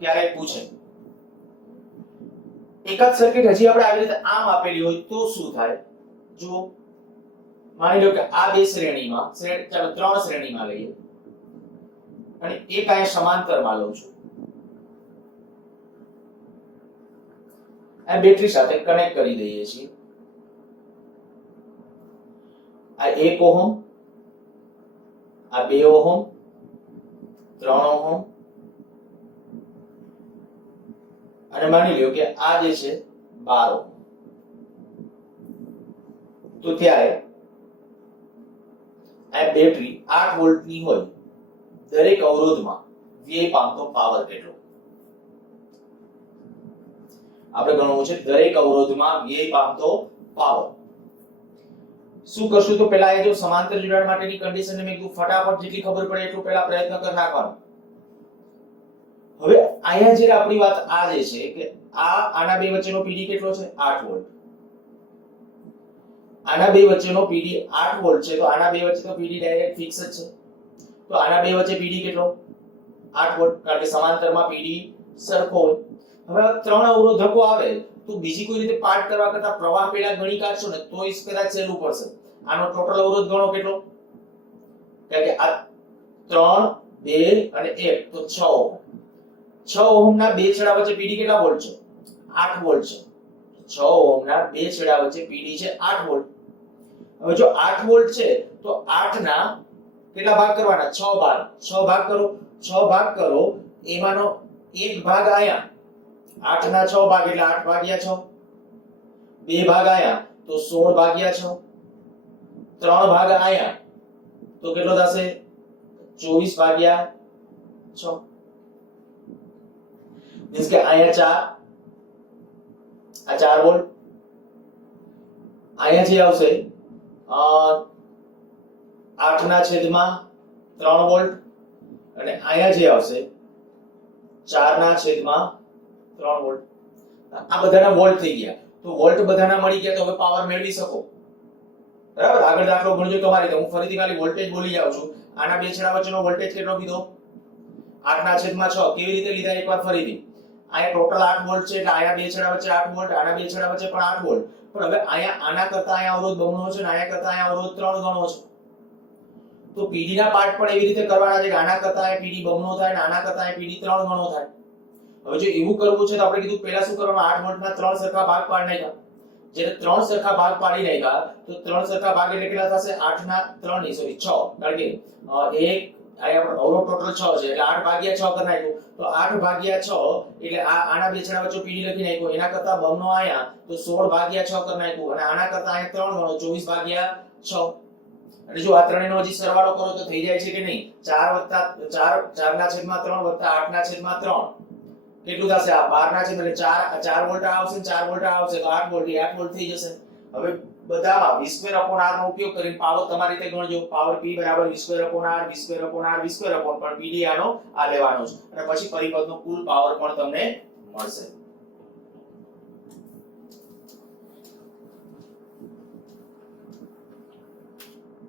ક્યારેક પૂછે. એકાદ સર્કિટ હજી આપણે આવી રીતે આમ આપેલી હોય તો શું થાય? જુઓ, માની લો કે આ બે શ્રેણીમાં ચાલો 3 શ્રેણીમાં લઈએ અને એક આ સમાંતરમાં લઉં છું. આ બેટરી સાથે કનેક્ટ કરી દઈએ છીએ. આ 1 ઓહમ, આ 2 ઓહમ, 3 ઓહમ અને માની લ્યો કે આ જે છે 12 ઓહમ. તો ત્યારે આ બેટરી 8 વોલ્ટની હોય, દરેક અવરોધમાં VI પામતો પાવર કેટલો? આપણે ગણવું છે દરેક અવરોધમાં VI પામતો પાવર. શું કરશું? તો પહેલા એ જો સમાંતર જોડાણ માટેની કન્ડિશન ને મેં કીધું ફટાફટ જેટલી ખબર પડે એટલું પહેલા પ્રયત્ન કરી નાખવાનો. હવે અહીંયા જે આપણી વાત આ જે છે કે આના બે વચ્ચેનો PD કેટલો છે? 8 વોલ્ટ. આના બે વચ્ચેનો PD 8 વોલ્ટ છે તો આના બે વચ્ચે તો PD ડાયરેક્ટ ફિક્સ જ છે. તો આના બે વચ્ચે PD કેટલો? 8 વોલ્ટ, કારણ કે સમાંતરમાં PD સરખો હોય. હવે 3 અવરોધકો આવે તો બીજી કોઈ રીતે પાર્ટ કરવા કરતા પ્રવાહ પેલા ગણી કાઢશો ને તોય કદાચ સહેલું પડશે. આનો ટોટલ અવરોધ ગણો કેટલો? કારણ કે આ 3 2 અને 1 તો 6 ઓહમ. 6 ઓહમના બે છેડા વચ્ચે PD કેટલા વોલ્ટ છે? 8 વોલ્ટ છે. 6 ઓહમના બે છેડા વચ્ચે PD છે 8 વોલ્ટ. હવે જો 8 વોલ્ટ છે તો 8 ના કેટલા ભાગ કરવાના? 6 ભાગ. 6 ભાગ કરો. 6 ભાગ કરો એમાંનો એક ભાગ આયા 8 ના 6 ભાગ એટલે 8 ભાગ્યા 6. બે ભાગ આયા તો 16 ભાગ્યા 6. 3 ભાગ આયા તો કેટલો થશે? 24 ભાગ્યા 6. મીન્સ કે આયા 4 આ 4 વોલ્ટ. આયા જે આવશે 8 ના છેદમાં 3 વોલ્ટ અને આયા જે આવશે 4 ના છેદમાં 3 વોલ્ટ. આ બધાના વોલ્ટ થઈ ગયા. તો વોલ્ટ બધાના મળી ગયા તો હવે પાવર મેળવી શકો. બરાબર? આગળ દાખલો ગણજો તમારે. હું ફરીથી ખાલી વોલ્ટેજ બોલી જાઉં છું. આના બે છેડા વચ્ચેનો વોલ્ટેજ કેટલો કીધો? 8 ના છેદમાં 6. કેવી રીતે લીધા એકવાર ફરીથી? આયા ટોટલ 8 વોલ્ટ છે એટલે આયા બે છેડા વચ્ચે 8 વોલ્ટ, આના બે છેડા વચ્ચે પણ 8 વોલ્ટ. પણ હવે આયા આના કરતા આયા અવરોધ બમણો છે અને આયા કરતા આયા અવરોધ 3 ગણો છે. તો PD ના પાર્ટ પણ એવી રીતે કરવાના છે કે આના કરતા આયા PD બમણો થાય અને આના કરતા આયા PD 3 ગણો થાય. હવે જો એવું કરવું છે તો આપણે કીધું પહેલા શું કરવાનું? 8 વોલ્ટના 3 સરખા ભાગ પાડી નાખ્યા. જ્યારે 3 સરખા ભાગ પાડી નાખ્યા તો 3 સરખા ભાગ એટલે કેટલા થશે? 8 ના 3 નહીં સોરી 6. કારણ કે એક આયા અવરોધ ટોટલ 6 છે એટલે 8 ભાગ્યા 6 કરી નાખ્યું. તો 8 ભાગ્યા 6 એટલે આના બે છેડા વચ્ચે PD લખી નાખ્યો. એના કરતા બમણો આયા તો 16 ભાગ્યા 6 કરી નાખ્યું અને આના કરતા આયા 3 ગણો 24 ભાગ્યા 6. અને જો આ ત્રણેયનો હજી સરવાળો કરો તો થઈ જાય છે કે નહીં? 4 ના છેદમાં 3 8 ના છેદમાં 3 કેટલું થશે? આ 12 ના છેદમાં એટલે 4 વોલ્ટ આવશે 4 વોલ્ટ આવશે તો 8 વોલ્ટ 8 વોલ્ટ થઈ જશે. હવે બધામાં v²/r નો ઉપયોગ કરીને પાવર તમારી રીતે ગણજો. Power P = v²/r v²/r v² પણ PD આનો આ લેવાનો છે અને પછી પરિપથનો કુલ પાવર પણ તમને મળશે.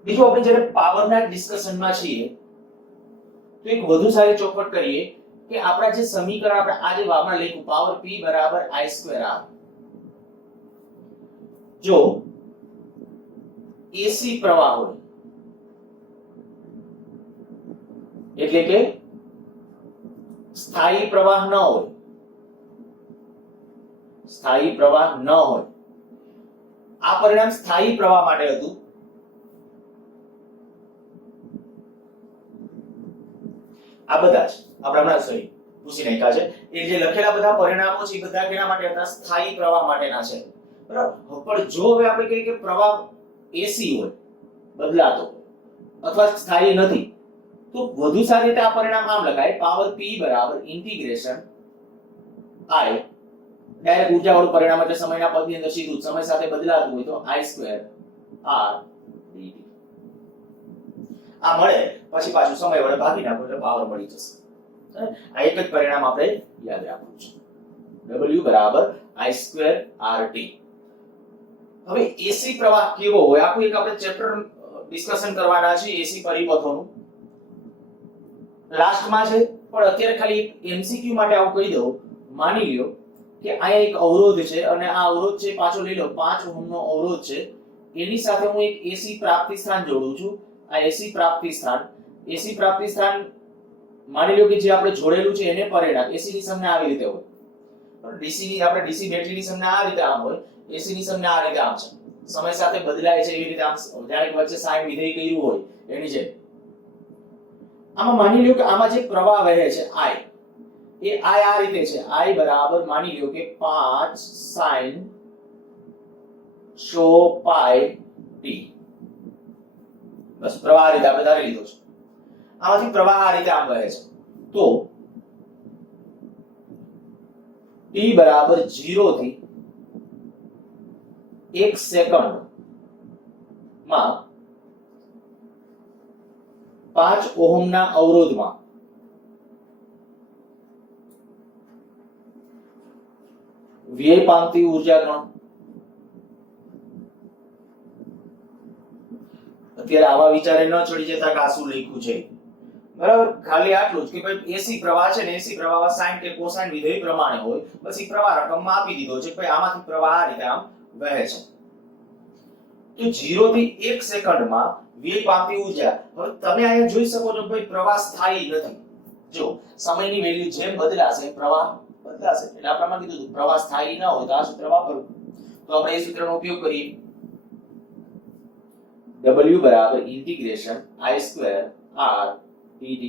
બીજું આપણે જ્યારે પાવરના ડિસ્કશનમાં છીએ તો એક વધુ સારી ચોખવટ કરીએ કે આપણા જે સમીકરણ આપણે આજે વાપરવા લખ્યું પાવર P = I²R. જો AC પ્રવાહ હોય એટલે કે સ્થાયી પ્રવાહ ન હોય, સ્થાયી પ્રવાહ ન હોય. આ પરિણામ સ્થાયી પ્રવાહ માટે હતું. આ બધા જ આપણે હમણાં પૂછી નાખ્યા છે એ જે લખેલા બધા પરિણામો છે એ બધા કેના માટે હતા સ્થાયી પ્રવાહ માટેના છે બરાબર પણ જો હવે આપણે કહીએ કે પ્રવાહ એસી હોય બદલાતો અથવા સ્થાયી નથી તો વધુ સારી રીતે આ પરિણામ આમ લખાય પાવર p બરાબર ઇન્ટિગ્રેશન i ડાયરેક્ટ ઊર્જા વાળું પરિણામ એટલે સમયના પદની અંદર સીધું સમય સાથે બદલાતું હોય તો i2 r dt આ મળે પછી પાછું સમય વડે ભાગી નાખો એટલે પાવર મળી જશે આ એક જ પરિણામ આપણે યાદ રાખવું છે w બરાબર i2 rt હવે એસી પ્રવાહ કેવો હોય આખું એક આપણે ચેપ્ટર ડિસ્કશન કરવાના છે એસી પરિપથોનું લાસ્ટમાં છે પણ અત્યારે ખાલી એમસીક્યુ માટે આવું કહી દઉં માની લ્યો કે અહીંયા એક અવરોધ છે અને આ અવરોધ છે પાછો લઈ લો 5 ઓહમ નો અવરોધ છે એની સાથે હું એક એસી પ્રાપ્તિ સ્થાન જોડું છું આ એસી પ્રાપ્તિ સ્થાન માની લો કે જે આપણે જોડેલું છે એને પરિણામ એસી ની સંજ્ઞા આવી રીતે હોય પણ ડીસી ની આપણે ડીસી બેટરી ની સંજ્ઞા આ રીતે આમ હોય એસી ની સંજ્ઞા આ રીતે આમ છે સમય સાથે બદલાય છે એવી રીતે આમ જ્યારે વચ્ચે સાઇન વિધેય કર્યું હોય એની જેમ આમાં માની લ્યો કે આમાં જે પ્રવાહ વહે છે i એ i આ રીતે છે i બરાબર માની લ્યો કે 5 sin 100 pi t બસ પ્રવાહ આ રીતે આપણે ધારી લીધો છે આમાંથી પ્રવાહ આ રીતે આમ વહે છે તો t બરાબર 0 થી 1 સેકન્ડ માં 5 ઓહમના અવરોધમાં વ્યય પામતી ઊર્જા ગણો અત્યારે આવા વિચારે ન ચડી જતા કે આ શું લખ્યું છે બરાબર ખાલી આટલું જ કે ભાઈ એસી પ્રવાહ છે ને એસી પ્રવાહ સાઇન કે કોસાઇન વિધેય પ્રમાણે હોય પછી પ્રવાહ રકમમાં આપી દીધો છે ભાઈ આમાંથી પ્રવાહ આ રીતે આમ વહે છે તો 0 થી 1 સેકન્ડમાં વ્યય પામતી ઊર્જા હવે તમે અહીંયા જોઈ શકો છો ભાઈ પ્રવાહ સ્થાયી નથી જો સમયની વેલ્યુ જેમ બદલાશે પ્રવાહ બદલાશે એટલે આપણે કીધું પ્રવાહ સ્થાયી ન હોય તો આ સૂત્ર વાપરવું તો આપણે એ સૂત્રનો ઉપયોગ કરીએ w બરાબર integration i2 r dt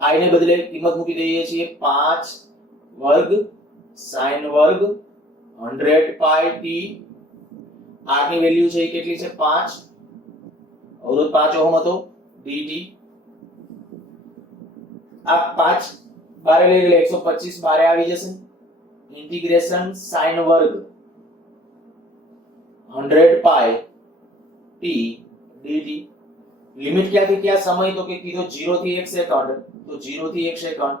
i ને બદલે કિંમત મૂકી દઈએ છીએ 5 વર્ગ sin વર્ગ 100 pi t r ની વેલ્યુ છે એ કેટલી છે 5 અવરોધ 5 ઓહમ હતો dt આ 5 બારે લઈ લે 125 બારે આવી જશે ઇન્ટિગ્રેશન sin વર્ગ 100 pi t dt લિમિટ ક્યાંથી ક્યાં સમય તો કે કીધો 0 થી 1 સેકન્ડ તો 0 થી 1 સેકન્ડ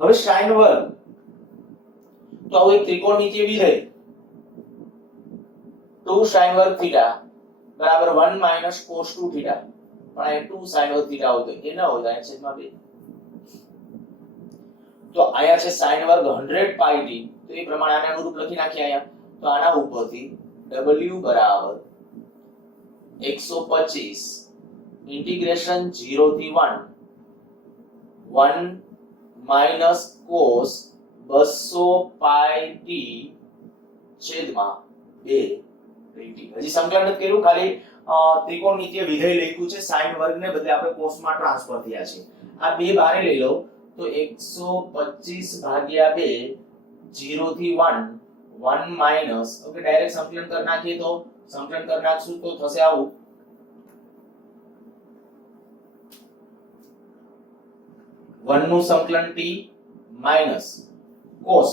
હવે sin વર્ગ તો આવું એક ત્રિકોણમિતિય વિધેય 2 sin વર્ગ થીટા બરાબર 1 માઈનસ cos 2 થીટા પણ આ 2 sin વર્ગ થીટા આવતો એ ન હોય આ છેદમાં 2 તો આયા છે sin વર્ગ 100 pi t તો એ પ્રમાણે આને અનુરૂપ લખી નાખીએ આયા તો આના ઉપરથી w બરાબર 125 ઇન્ટિગ્રેશન 0 થી 1 માઈનસ cos 200 pi t છેદમાં 2 dt હજી સંકલન નથી કર્યું ખાલી ત્રિકોણમિતિય વિધેય લખ્યું છે sin વર્ગને બદલે આપણે cos માં ટ્રાન્સફર થયા છે આ બે બારે લઈ લો તો 125 ભાગ્યા 2 0 થી 1 માઈનસ ઓકે ડાયરેક્ટ સંકલન કરી નાખીએ તો સંકલન કરી નાખશું તો થશે આવું 1 નું સંકલન t માઈનસ cos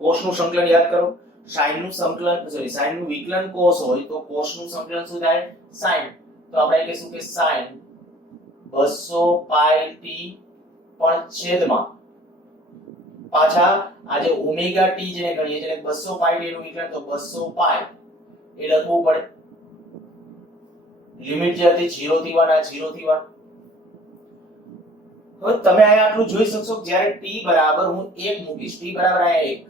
નું સંકલન યાદ કરો sin નું સંકલન sin નું વિકલન cos હોય તો cos નું સંકલન શું થાય sin તો આપણે કહીશું કે sin 200 pi t પણ છેદમાં પાછા આજે ઓમેગા t જેને ગણીએ એટલે 200 pi t નું વિકલન તો 200 pi એ લખવું પડે લિમિટ જે હતી 0 થી 1 આ 0 થી 1 હવે તમે અહીંયા આટલું જોઈ શકશો કે જ્યારે t બરાબર હું 1 મૂકીશ t બરાબર અહીંયા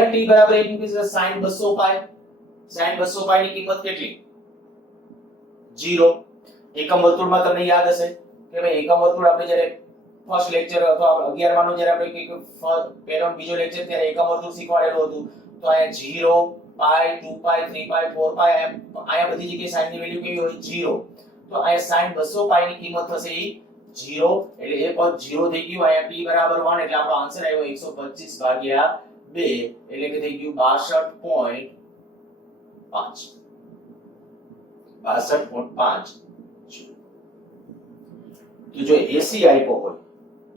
1 t બરાબર 1 મૂકીશ તો sin 200 pi ની કિંમત કેટલી 0 એકમ વર્તુળમાં તમને યાદ હશે કે ભાઈ એકમ વર્તુળ આપણે જ્યારે ફર્સ્ટ લેક્ચર અથવા 11 માનો જ્યારે આપણે પહેલો બીજો લેક્ચર ત્યારે એકમ વર્તુળ શીખવાડેલું હતું તો અહીંયા 0 pi 2 pi 3 pi 4 pi આયા બધી જગ્યાએ sin ની વેલ્યુ કેવી હોય 0 તો આ sin 200 પાઈ ની કિંમત થશે ઈ 0 એટલે એ પદ 0 થઈ ગયું અહીંયા p બરાબર 1 એટલે આપણો આન્સર આવ્યો 125 ભાગ્યા 2 એટલે કે થઈ ગયું 62.5 62.5 તો જો એસી આપ્યો હોય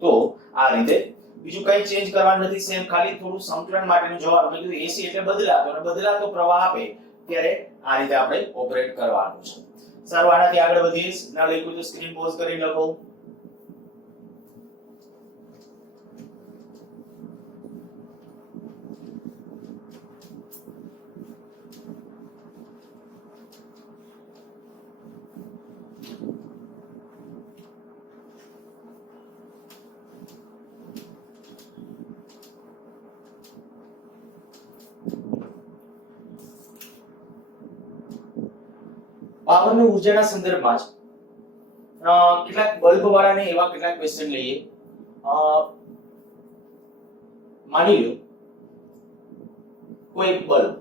તો આ રીતે બીજું કઈ ચેન્જ કરવાનું નથી સેમ ખાલી થોડું સંકલન માટેનું જવાબ મેં કીધું એસી એટલે બદલાતો અને બદલાતો પ્રવાહ આપે ત્યારે આ રીતે આપણે ઓપરેટ કરવાનું છે સારું આનાથી આગળ વધીએ ના લખ્યું તો સ્ક્રીન પોઝ કરી લખો પાવર ની ઉર્જાના સંદર્ભમાં જ કેટલાક બલ્બ વાળાને એવા કેટલાક ક્વેશ્ચન લઈએ માની લો કોઈ એક બલ્બ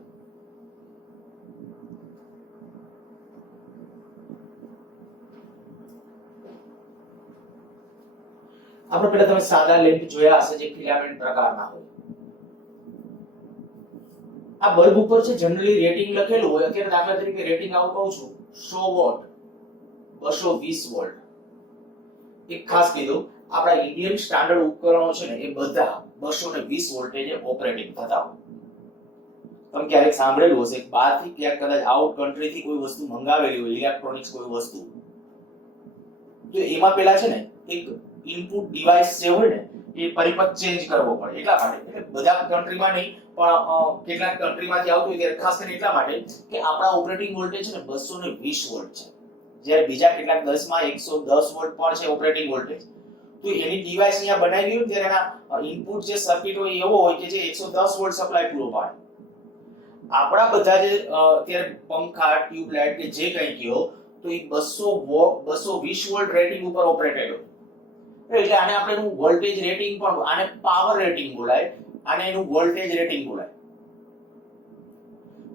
આપણે પહેલા તમે સાદા લેમ્પ જોયા હશે જે ફિલામેન્ટ પ્રકારના હોય આ બલ્બ ઉપર છે જનરલી રેટિંગ લખેલું હોય અત્યારે દાખલા તરીકે રેટિંગ આવું કહું છું 100 વોટ 220 વોલ્ટ એક ખાસ કીધું આપણા ઇન્ડિયન સ્ટાન્ડર્ડ ઉપકરણો છે ને એ બધા 220 વોલ્ટેજે ઓપરેટિંગ થતા હોય તમે ક્યારેક સાંભળેલું હશે બહારથી ક્યાંક કદાચ આઉટ કન્ટ્રીથી કોઈ વસ્તુ મંગાવેલી હોય ઇલેક્ટ્રોનિક્સ કોઈ વસ્તુ તો એમાં પેલા છે ને એક ઇનપુટ ડિવાઇસ જે હોય ને એ પરિપથ ચેન્જ કરવો પડે એટલા માટે એટલે બધા કન્ટ્રીમાં નહીં પણ કેટલાક કન્ટ્રીમાંથી આવતું હોય ત્યારે ખાસ કરીને એટલા માટે કે આપણા ઓપરેટિંગ વોલ્ટેજ છે ને 220 વોલ્ટ છે જ્યારે બીજા કેટલાક 10 માં 110 વોલ્ટ પણ છે ઓપરેટિંગ વોલ્ટેજ તો એની ડિવાઇસ અહીંયા બનાવી હોય ત્યારે એના ઇનપુટ જે સર્કિટ હોય એવો હોય કે જે 110 વોલ્ટ સપ્લાય પૂરો પાડે આપણા બધા જે અત્યારે પંખા ટ્યુબલાઇટ કે જે કંઈ કયો તો એ 220 વોલ્ટ રેટિંગ ઉપર ઓપરેટેડ હોય એટલે આને આપણે એનું વોલ્ટેજ રેટિંગ પણ આને પાવર રેટિંગ બોલાય આને એનું વોલ્ટેજ રેટિંગ બોલાય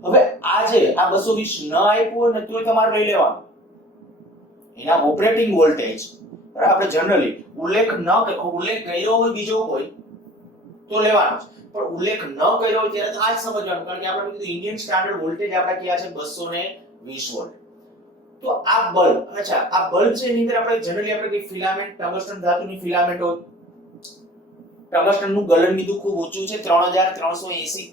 હવે આ જે આ 220 ન આપ્યું હોય ને તોય તમારે લઈ લેવાનું એના ઓપરેટિંગ વોલ્ટેજ બરાબર આપણે જનરલી ઉલ્લેખ કર્યો હોય બીજો કોઈ તો લેવાનો પણ ઉલ્લેખ ન કર્યો હોય ત્યારે તો આ જ સમજવાનું કારણ કે આપણે કીધું ઇન્ડિયન સ્ટાન્ડર્ડ વોલ્ટેજ આપણા કયા છે 220 વોલ્ટ તો આ બલ્બ અચ્છા આ બલ્બ છે એની અંદર આપણે જનરલી આપણે કે ફિલામેન્ટ ટંગસ્ટન ધાતુની ફિલામેન્ટ હોય ટંગસ્ટન નું ગલનબિંદુ ખૂબ ઊંચું છે 3380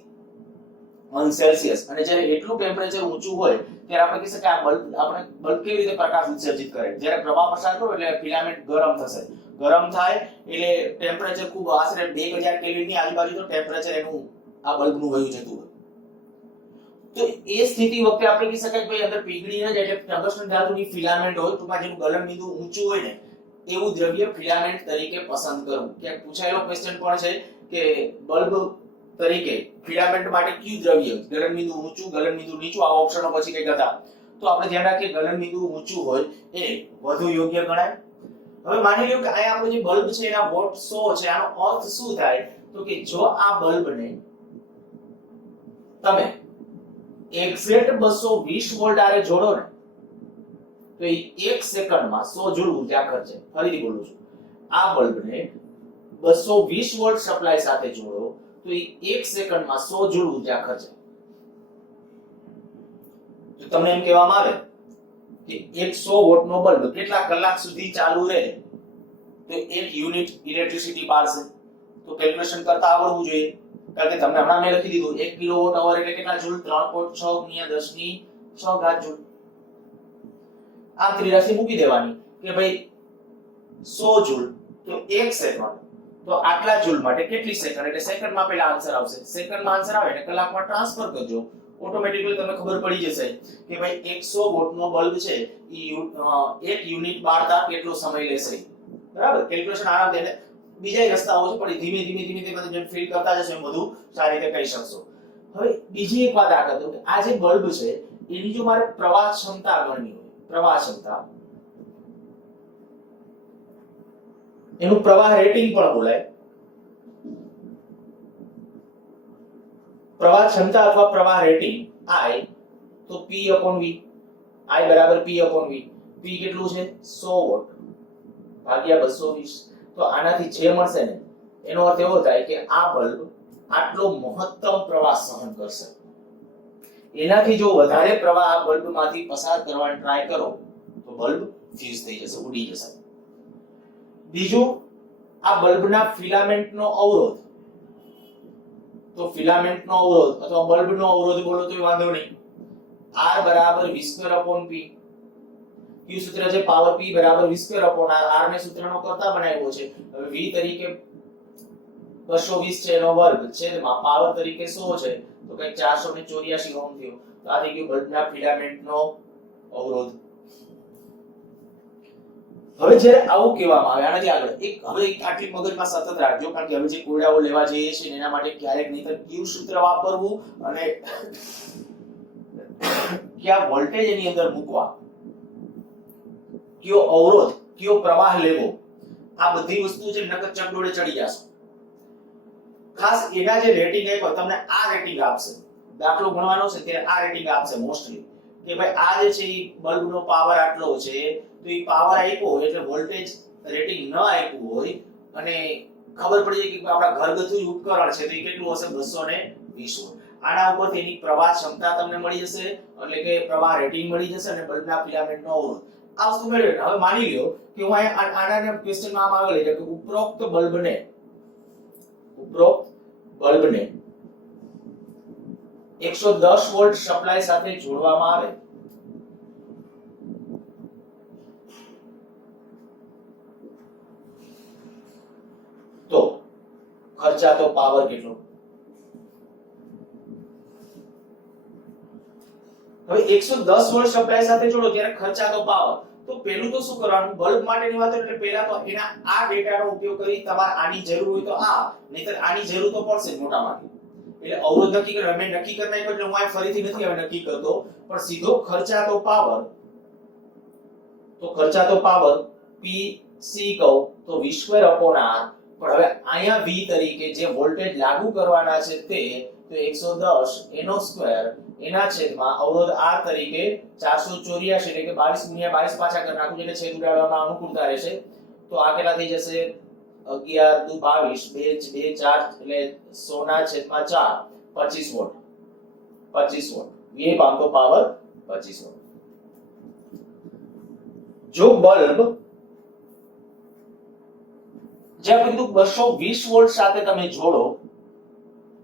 સેલ્સિયસ અને જ્યારે એટલું ટેમ્પરેચર ઊંચું હોય ત્યારે આપણે કહી શકીએ આ બલ્બ આપણે બલ્બ કેવી રીતે પ્રકાશ ઉત્સર્જિત કરે જ્યારે પ્રવાહ પસાર કરો એટલે ફિલામેન્ટ ગરમ થશે ગરમ થાય એટલે ટેમ્પરેચર ખૂબ આશરે 2000 કેલ્વિન ની આજુબાજુ તો ટેમ્પરેચર એનું આ બલ્બ નું વયું જતું હોય તો એ સ્થિતિ વખતે આપણે કહી શકાય કે ભાઈ અંદર પીગળી ન જાય એટલે ટંગસ્ટન ધાતુની ફિલામેન્ટ હોય ટૂંકમાં જેનું ગલનબિંદુ ઊંચું હોય ને એવું દ્રવ્ય ફિલામેન્ટ તરીકે પસંદ કરવું ક્યાંક પૂછાયેલો ક્વેશ્ચન પણ છે કે બલ્બ તરીકે ફિલામેન્ટ માટે કયું દ્રવ્ય ગલનબિંદુ ઊંચું ગલનબિંદુ નીચું આ ઓપ્શનો પછી કઈ હતા તો આપણે ધ્યાન રાખીએ ગલનબિંદુ ઊંચું હોય એ વધુ યોગ્ય ગણાય હવે માની લો કે આ આપણો જે બલ્બ છે એના વોટ 100 છે આનો અર્થ શું થાય તો કે જો આ બલ્બને તમે એક્ઝેક્ટ 220 વોલ્ટ આરે જોડો ને તો એ 1 સેકન્ડમાં 100 જૂલ ઊર્જા ખર્ચે ફરીથી બોલું છું આ બલ્બને 220 વોલ્ટ સપ્લાય સાથે જોડો તો એ 1 સેકન્ડમાં 100 જૂલ ઊર્જા ખર્ચે તો તમને એમ કહેવામાં આવે કે 100 વોટ નો બલ્બ કેટલા કલાક સુધી ચાલુ રહે તો 1 યુનિટ ઇલેક્ટ્રિસિટી બાળશે તો કેલ્ક્યુલેશન કરતા આવડવું જોઈએ કારણ કે તમને હમણાં મેં લખી દીધું 1 કિલોવોટ અવર એટલે કેટલા જૂલ 3.6 * 10 ઘાત જૂલ આ ત્રિરાશી મૂકી દેવાની કે ભાઈ 100 જૂલ તો 1 સેકન્ડ તો આટલા જૂલ માટે કેટલી સેકન્ડ એટલે સેકન્ડમાં પહેલા આન્સર આવશે સેકન્ડમાં આન્સર આવે એટલે કલાકમાં ટ્રાન્સફર કરજો ઓટોમેટિકલી તમને ખબર પડી જશે કે ભાઈ 100 વોટ નો બલ્બ છે ઈ 1 યુનિટ બાળતા કેટલો સમય લેશે બરાબર કેલ્ક્યુલેશન આરામથી એટલે બીજા રસ્તાઓ છે પણ ધીમે ધીમે તમે જેમ ફીલ કરતા જશો એમ બધું સારી રીતે કરી શકશો હવે બીજી એક વાત આ કરું કે આ જે બલ્બ છે એની જો મારે પ્રવાહ ક્ષમતા ગણવી હોય પ્રવાહ ક્ષમતા એનું પ્રવાહ રેટિંગ પણ બોલાય પ્રવાહ ક્ષમતા અથવા પ્રવાહ રેટિંગ I તો P/V I બરાબર P/V P કેટલું છે 100 વોટ ભાગ્યા 220 તો આનાથી જે મળશે ને એનો અર્થ એવો થાય કે આ બલ્બ આટલો મહત્તમ પ્રવાહ સહન કરશે એનાથી જો વધારે પ્રવાહ આ બલ્બમાંથી પસાર કરવાનો ટ્રાય કરો તો બલ્બ ફ્યુઝ થઈ જશે ઉડી જશે બીજું આ બલ્બના ફિલામેન્ટનો અવરોધ તો ફિલામેન્ટનો અવરોધ અથવા બલ્બનો અવરોધ બોલો તો વાંધો નહીં R બરાબર v2/p Q સૂત્ર છે પાવર p બરાબર v2/r R ને સૂત્રનો કરતા બનાવ્યો છે હવે v તરીકે 220 છે એનો વર્ગ છેદમાં પાવર તરીકે 100 છે તો કઈ 484 ઓહ્મ થયો તો આ થઈ ગયું બલ્બના ફિલામેન્ટનો અવરોધ હવે જ્યારે આવું કહેવામાં આવે આનાથી આગળ એક હવે એક આટલી મગજમાં સતત રાખજો કારણ કે હવે જે કોયડાઓ લેવા જઈએ છે એના માટે ક્યારેક નહીતર ક્યુ સૂત્ર વાપરવું અને કયા વોલ્ટેજ એની અંદર મૂકવા કયો અવરોધ કયો પ્રવાહ લેવો આ બધી વસ્તુ છે નકર ચકડોળે ચડી જશે ખાસ એના જે રેટિંગ આપ્યો તમને આ રેટિંગ આપશે દાખલો ગણવાનો છે ત્યારે આ રેટિંગ આપશે મોસ્ટલી કે ભાઈ આ જે છે બલ્બનો પાવર આટલો છે તો એ પાવર આપ્યો એટલે વોલ્ટેજ રેટિંગ ન આપ્યું હોય અને ખબર પડી જાય કે આપણા ઘરગથ્થુ ઉપકરણ છે તો એ કેટલું હશે 220 વોલ્ટ આના ઉપરથી એની પ્રવાહ ક્ષમતા તમને મળી જશે એટલે કે પ્રવાહ રેટિંગ મળી જશે અને બલ્બના ફિલામેન્ટનો અવરોધ આ વસ્તુ મેળવે હવે માની લ્યો કે હું આના ક્વેશ્ચનમાં આમ આવેલ છે કે ઉપરોક્ત બલ્બને 110 વોલ્ટ સપ્લાય સાથે જોડવામાં આવે તો ખર્ચાતો પાવર કેટલો હવે 110 વોલ્ટ સપ્લાય સાથે જોડો ત્યારે ખર્ચાતો પાવર તો પહેલું તો શું કરવાનું બલ્બ માટેની વાત એટલે પહેલા તો એના આ ડેટાનો ઉપયોગ કરી તમારે આની જરૂર હોય તો આ નહીતર આની જરૂર તો પડશે મોટા માટે એટલે અવરોધ નક્કી કરવા મેં નક્કી કરી નાખ્યો એટલે હું આ ફરીથી નથી હવે નક્કી કરતો પણ સીધો ખર્ચાતો પાવર PC કહું તો v2/r પણ હવે અહીંયા v તરીકે જે વોલ્ટેજ લાગુ કરવાના છે તે તો 110 એનો સ્ક્વેર એના છેદમાં અવરોધ r તરીકે 484 એટલે કે 22 * 22 પાછા કરી નાખું એટલે છેદ ઉડાડવામાં અનુકૂળતા રહેશે તો આ કેટલા થઈ જશે 11 * 22 2 4 એટલે 100 ના છેદમાં 4 25 વોટ v પામતો પાવર 25 વોટ જો બલ્બ જે આપણે કીધું 220 વોલ્ટ સાથે તમે જોડો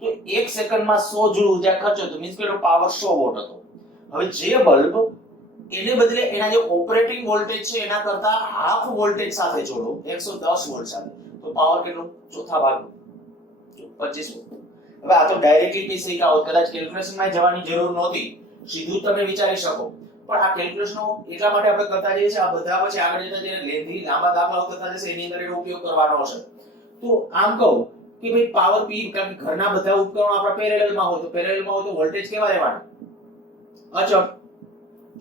તો 1 સેકન્ડમાં 100 જૂલ ઉર્જા ખર્ચો તો મીન્સ કે એનો પાવર 100 વોટ હતો હવે જે બલ્બ એને બદલે એના જે ઓપરેટિંગ વોલ્ટેજ છે એના કરતા હાફ વોલ્ટેજ સાથે જોડો 110 વોલ્ટ સાથે તો પાવર કેટલો ચોથા ભાગનો 25 વોટ હવે આ તો ડાયરેક્ટલી પી શીખાવ કદાચ કેલ્ક્યુલેશનમાં જવાની જરૂર નહોતી સીધું તમે વિચારી શકો પણ આ કેલ્ક્યુલેશનો એટલા માટે આપણે કરતા જઈએ છીએ આ બધા પછી આગળ જતા જ્યારે લેન્ધી લાંબા દાખલાઓ કરતા જશે એની અંદર એનો ઉપયોગ કરવાનો હશે તો આમ કહું કે ભાઈ પાવર પી કારણ કે ઘરના બધા ઉપકરણો આપણા પેરેલલમાં હોય તો વોલ્ટેજ કેવા રહેવાનો અચળ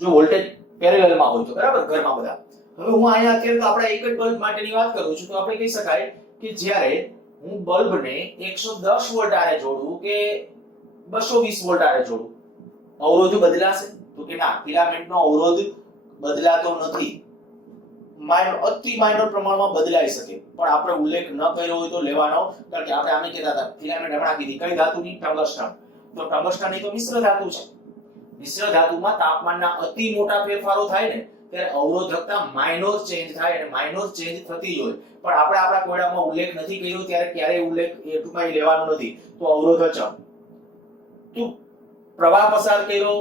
જો વોલ્ટેજ પેરેલલમાં હોય તો બરાબર ઘરમાં બધા હવે હું અહીંયા અત્યારે તો આપણે એક જ બલ્બ માટેની વાત કરું છું તો આપણે કહી શકાય કે જ્યારે હું બલ્બને 110 વોલ્ટ આરે જોડું કે 220 વોલ્ટ આરે જોડું અવરોધ બદલાશે તો કે ના ફિલામેન્ટનો અવરોધ બદલાતો નથી અતિ માઇનર પ્રમાણમાં બદલાઈ શકે પણ આપણે ઉલ્લેખ ન કર્યો હોય તો લેવાનો કારણ કે આપણે આમે કહેતા હતા ફિલામેન્ટ હમણાં કીધી કઈ ધાતુની ટંગસ્ટન તો ટંગસ્ટન એ તો મિશ્ર ધાતુ છે મિશ્ર ધાતુમાં તાપમાનના અતિ મોટા ફેરફારો થાય ને ત્યારે અવરોધકતા માઇનોર ચેન્જ થાય અને માઇનોર ચેન્જ થતી જ હોય પણ આપણે આપણા કોયડામાં ઉલ્લેખ નથી કર્યો ત્યારે ક્યારેય ઉલ્લેખ એ ટૂંકાઈ લેવાનો નથી તો અવરોધ અચળ તો પ્રવાહ પસાર કર્યો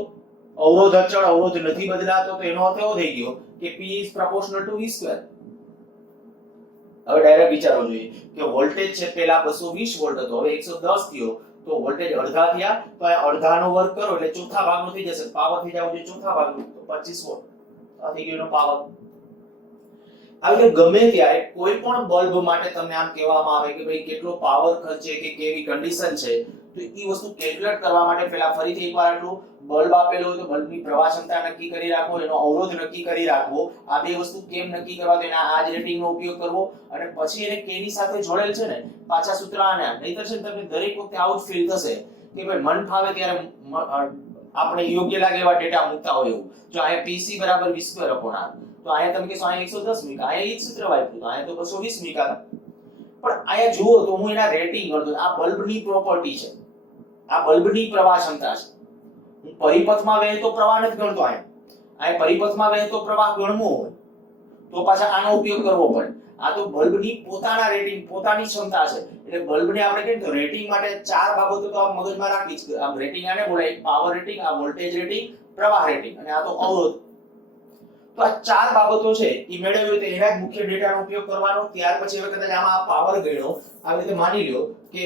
અવરોધ અચળ અવરોધ નથી બદલાતો તો એનો અર્થ એવો થઈ ગયો કે P is proportional to V square હવે ડાયરેક્ટ વિચારવો જોઈએ કે વોલ્ટેજ છે પહેલા 220 વોલ્ટ હતો હવે 110 થયો તો વોલ્ટેજ અડધા થયા તો આ અડધાનો વર્ગ કરો એટલે ચોથા ભાગનો થઈ જશે પાવર થઈ જાવ જોઈએ ચોથા ભાગનો તો 25 વોટ આ થઈ ગયો એનો પાવર આવી રીતે ગમે ત્યારે કોઈ પણ બલ્બ માટે તમને આમ કહેવામાં આવે કે ભાઈ કેટલો પાવર ખર્ચે કે કેવી કન્ડિશન છે તો એ વસ્તુ કેલ્ક્યુલેટ કરવા માટે પહેલા ફરીથી એકવાર એટલું બલ્બ આપેલો હોય તો બલ્બની પ્રવાહ ક્ષમતા નક્કી કરી રાખવો એનો અવરોધ નક્કી કરી રાખવો આ બે વસ્તુ કેમ નક્કી કરવા તો એના આ જ રેટિંગનો ઉપયોગ કરવો અને પછી એને કે ની સાથે જોડેલ છે ને પાછા સૂત્ર આને નહીતર છે તમને દરેક વખતે આવું જ ફીલ થશે કે ભાઈ મન ફાવે ત્યારે આપણે યોગ્ય લાગે એવા ડેટા મૂકતા હોય એવું. જો અહીંયા PC બરાબર v² upon r, તો અહીંયા તમે કહેશો અહીંયા 110 મૂકા, અહીંયા એ જ સૂત્ર વાપર્યું, તો અહીંયા તો 220 મૂકા. પણ અહીંયા જુઓ તો હું એના રેટિંગ ગણતો, આ બલ્બની પ્રોપર્ટી છે, આ બલ્બની પ્રવાહ ક્ષમતા છે. હું પરિપથમાં વહેતો પ્રવાહ નથી ગણતો. અહીંયા પરિપથમાં વહેતો પ્રવાહ ગણવો હોય તો પાછા આનો ઉપયોગ કરવો પડે. આ તો બલ્બની પોતાના રેટિંગ, પોતાની ક્ષમતા છે. એટલે બલ્બને આપણે કહીએ તો રેટિંગ માટે ચાર બાબતો તો આપ મગજમાં રાખવી જ. આમ રેટિંગ આને બોલાય, એક પાવર રેટિંગ, આ વોલ્ટેજ રેટિંગ, પ્રવાહ રેટિંગ અને આ તો અવરોધ. તો આ ચાર બાબતો છે એ મેળવી હોય તો એના જ મુખ્ય ડેટાનો ઉપયોગ કરવાનો. ત્યાર પછી હવે કદાચ આમાં પાવર ગણ્યો, આવી રીતે માની લ્યો કે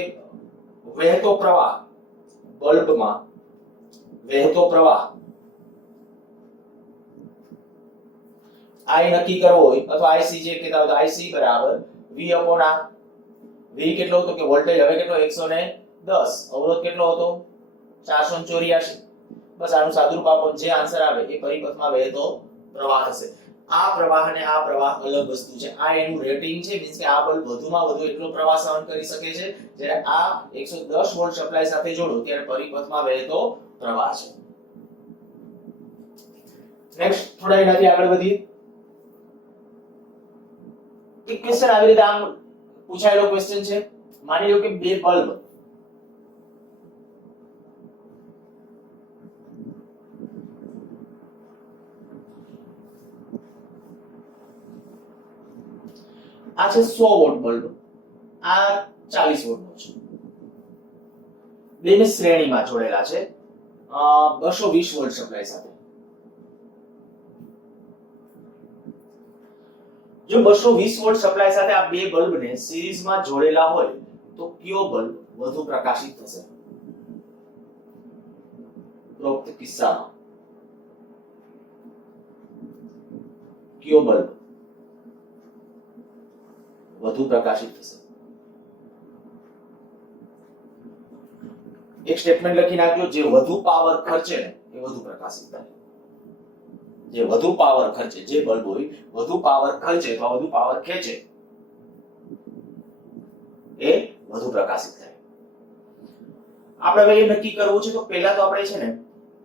વહેતો પ્રવાહ, બલ્બમાં વહેતો પ્રવાહ I નક્કી કરવો હોય અથવા IC જે કહેતા હોય તો IC બરાબર V upon R. V કેટલો હતો કે વોલ્ટેજ હવે કેટલો 110, અવરોધ કેટલો હતો 484. બસ આનું સાદુરૂપ આપો, જે આન્સર આવે એ પરિપથમાં વહેતો પ્રવાહ હશે. આ પ્રવાહ અને આ પ્રવાહ અલગ વસ્તુ છે. આ એનું રેટિંગ છે, મીન્સ કે આ બલ્બ વધુમાં વધુ એટલો પ્રવાહ સહન કરી શકે છે. જ્યારે આ 110 વોલ્ટ સપ્લાય સાથે જોડો ત્યારે પરિપથમાં વહેતો પ્રવાહ છે. નેક્સ્ટ થોડા એનાથી આગળ વધીએ. એક ક્વેશ્ચન આવી રીતે આમ પૂછાયેલો ક્વેશ્ચન છે. માની લો કે બે બલ્બ આ છે 100 વોટ બલ્બ, આ 40 વોટનો છે. બેને શ્રેણીમાં જોડેલા છે 220 વોલ્ટ સપ્લાય સાથે. જો 220 વોલ્ટ સપ્લાય સાથે આ બે બલ્બને સિરીઝમાં જોડેલા હોય તો કયો બલ્બ વધુ પ્રકાશિત થશે? ઉપરોક્ત કિસ્સામાં કયો બલ્બ વધુ પ્રકાશિત થશે? એક સ્ટેટમેન્ટ લખી નાખજો, જે વધુ પાવર ખર્ચે ને એ વધુ પ્રકાશિત થાય. જે વધુ પાવર ખર્ચે, જે બલ્બ હોય વધુ પાવર ખર્ચે તો વધુ પાવર ખેંચે એ વધુ પ્રકાશિત થાય. આપણે હવે એ નક્કી કરવું છે તો પહેલા તો આપણે છે ને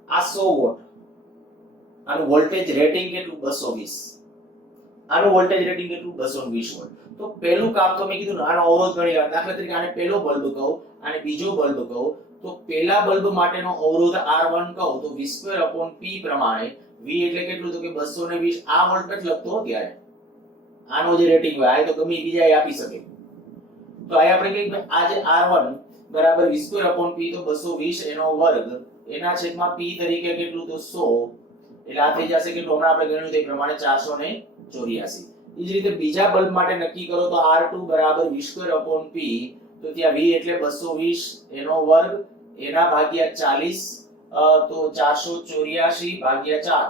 આ 100 વોટ, આનું વોલ્ટેજ રેટિંગ કેટલું 220, આનું વોલ્ટેજ રેટિંગ કેટલું 220 વોલ્ટ. તો પહેલું કામ તો મેં કીધું આનો અવરોધ ગણી લેવાનો. દાખલા તરીકે આને પહેલો બલ્બ કહું, આને બીજો બલ્બ કહું, તો પહેલા બલ્બ માટેનો અવરોધ R1 કહું તો v² P પ્રમાણે V એટલે કેટલું તો કે 220. આ વોલ્ટ નથી લખતો ત્યારે, આનો જે રેટિંગ હોય આ તો ગમે બીજા આપી શકે. તો આ આપણે કહીએ કે આ જે R1 બરાબર v² P તો 220 એનો વર્ગ એના છેદમાં P તરીકે કેટલું તો 100, એટલે આ થઈ જશે કેટલું હમણાં આપણે ગણ્યું તે પ્રમાણે 484. એ જ રીતે બીજા બલ્બ માટે નક્કી કરો તો R2 બરાબર v² P, તો ત્યાં V એટલે 220 એનો વર્ગ એના ભાગ્યા 40, તો 484 ભાગ્યા 4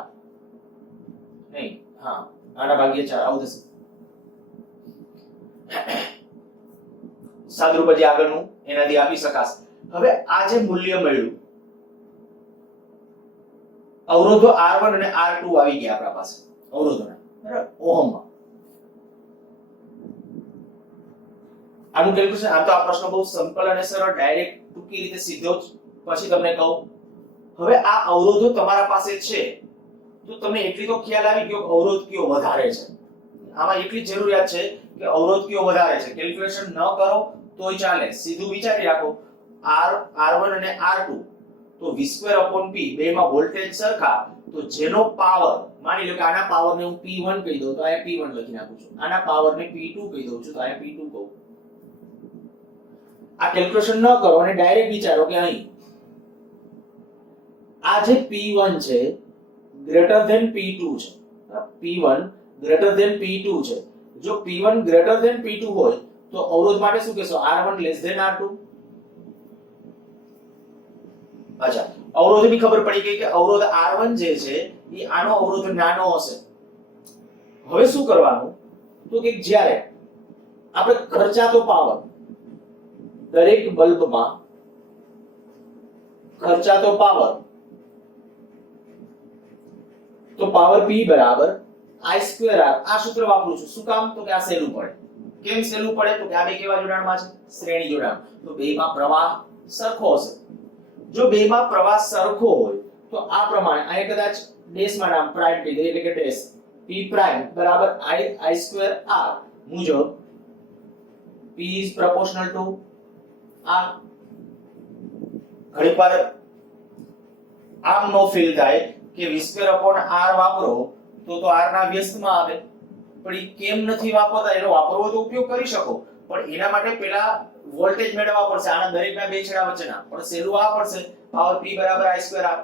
નહીં, હા આના ભાગ્યા 4 આવું થશે. સાદુરૂપ જે આગળનું એનાથી આપી શકાશે. હવે આ જે મૂલ્ય મળ્યું, અવરોધો R1 અને R2 આવી ગયા આપણા પાસે અવરોધોના, બરાબર, ઓહમમાં. આનું કેલ્ક્યુલેશન, આમ તો આ પ્રશ્ન બહુ સિમ્પલ અને સરળ, ડાયરેક્ટ ટૂંકી રીતે સીધો જ પછી તમને કહું. હવે આ અવરોધો તમારા પાસે છે તો તમને એટલી તો ખ્યાલ આવી ગયો કે અવરોધ કયો વધારે છે. આમાં એટલી જ જરૂરિયાત છે કે અવરોધ કયો વધારે છે. કેલ્ક્યુલેશન ન કરો તોય ચાલે, સીધું વિચારી રાખો R1 અને R2 તો v² P બેમાં વોલ્ટેજ સરખા, તો જેનો પાવર, માની લો કે આના પાવરને હું P1 કહી દઉં તો અહીંયા P1 લખી નાખું છું, આના પાવરને P2 કહી દઉં છું તો અહીંયા P2 કહું. આ કેલ્ક્યુલેશન ન કરો અને ડાયરેક્ટ વિચારો કે અહીં આ જે P1 છે ગ્રેટર ધેન P2 છે, P1 ગ્રેટર ધેન P2 છે. જો P1 ગ્રેટર ધેન P2 હોય તો અવરોધ માટે શું કહેશો? R1 less than R2. અચ્છા, અવરોધની ખબર પડી ગઈ કે અવરોધ R1 જે છે એ આનો અવરોધ નાનો હશે. હવે શું કરવાનું તો કે જ્યારે આપણે ખર્ચાતો પાવર, દરેક બલ્બમાં ખર્ચાતો પાવર, તો પાવર P બરાબર I² R. આ સૂત્ર વાપરું છું. શું કામ? તો કે આ સહેલું પડે. કેમ સહેલું પડે? તો કે આ બે કેવા જોડાણમાં છે? શ્રેણી જોડાણ. તો બેમાં પ્રવાહ સરખો હશે. જો બેમાં પ્રવાહ સરખો હોય તો આ પ્રમાણે અહીંયા કદાચ ડેશમાં નામ પ્રાઇમ કહી દે એટલે કે ડેશ p પ્રાઇમ બરાબર i સ્ક્વેર r મુજબ p is proportional to r. ઘણીવાર આમ નો ફીલ થાય કે v સ્ક્વેર upon r વાપરો તો r ના વ્યસ્તમાં આવે, પણ એ કેમ નથી વાપરતા? એનો વાપરવો તો ઉપયોગ કરી શકો, પણ એના માટે પહેલા વોલ્ટેજ મેળવવા પડશે આના દરેકના બે છેડા વચ્ચેના, પણ સહેલું આ પડશે પાવર p બરાબર i સ્ક્વેર r.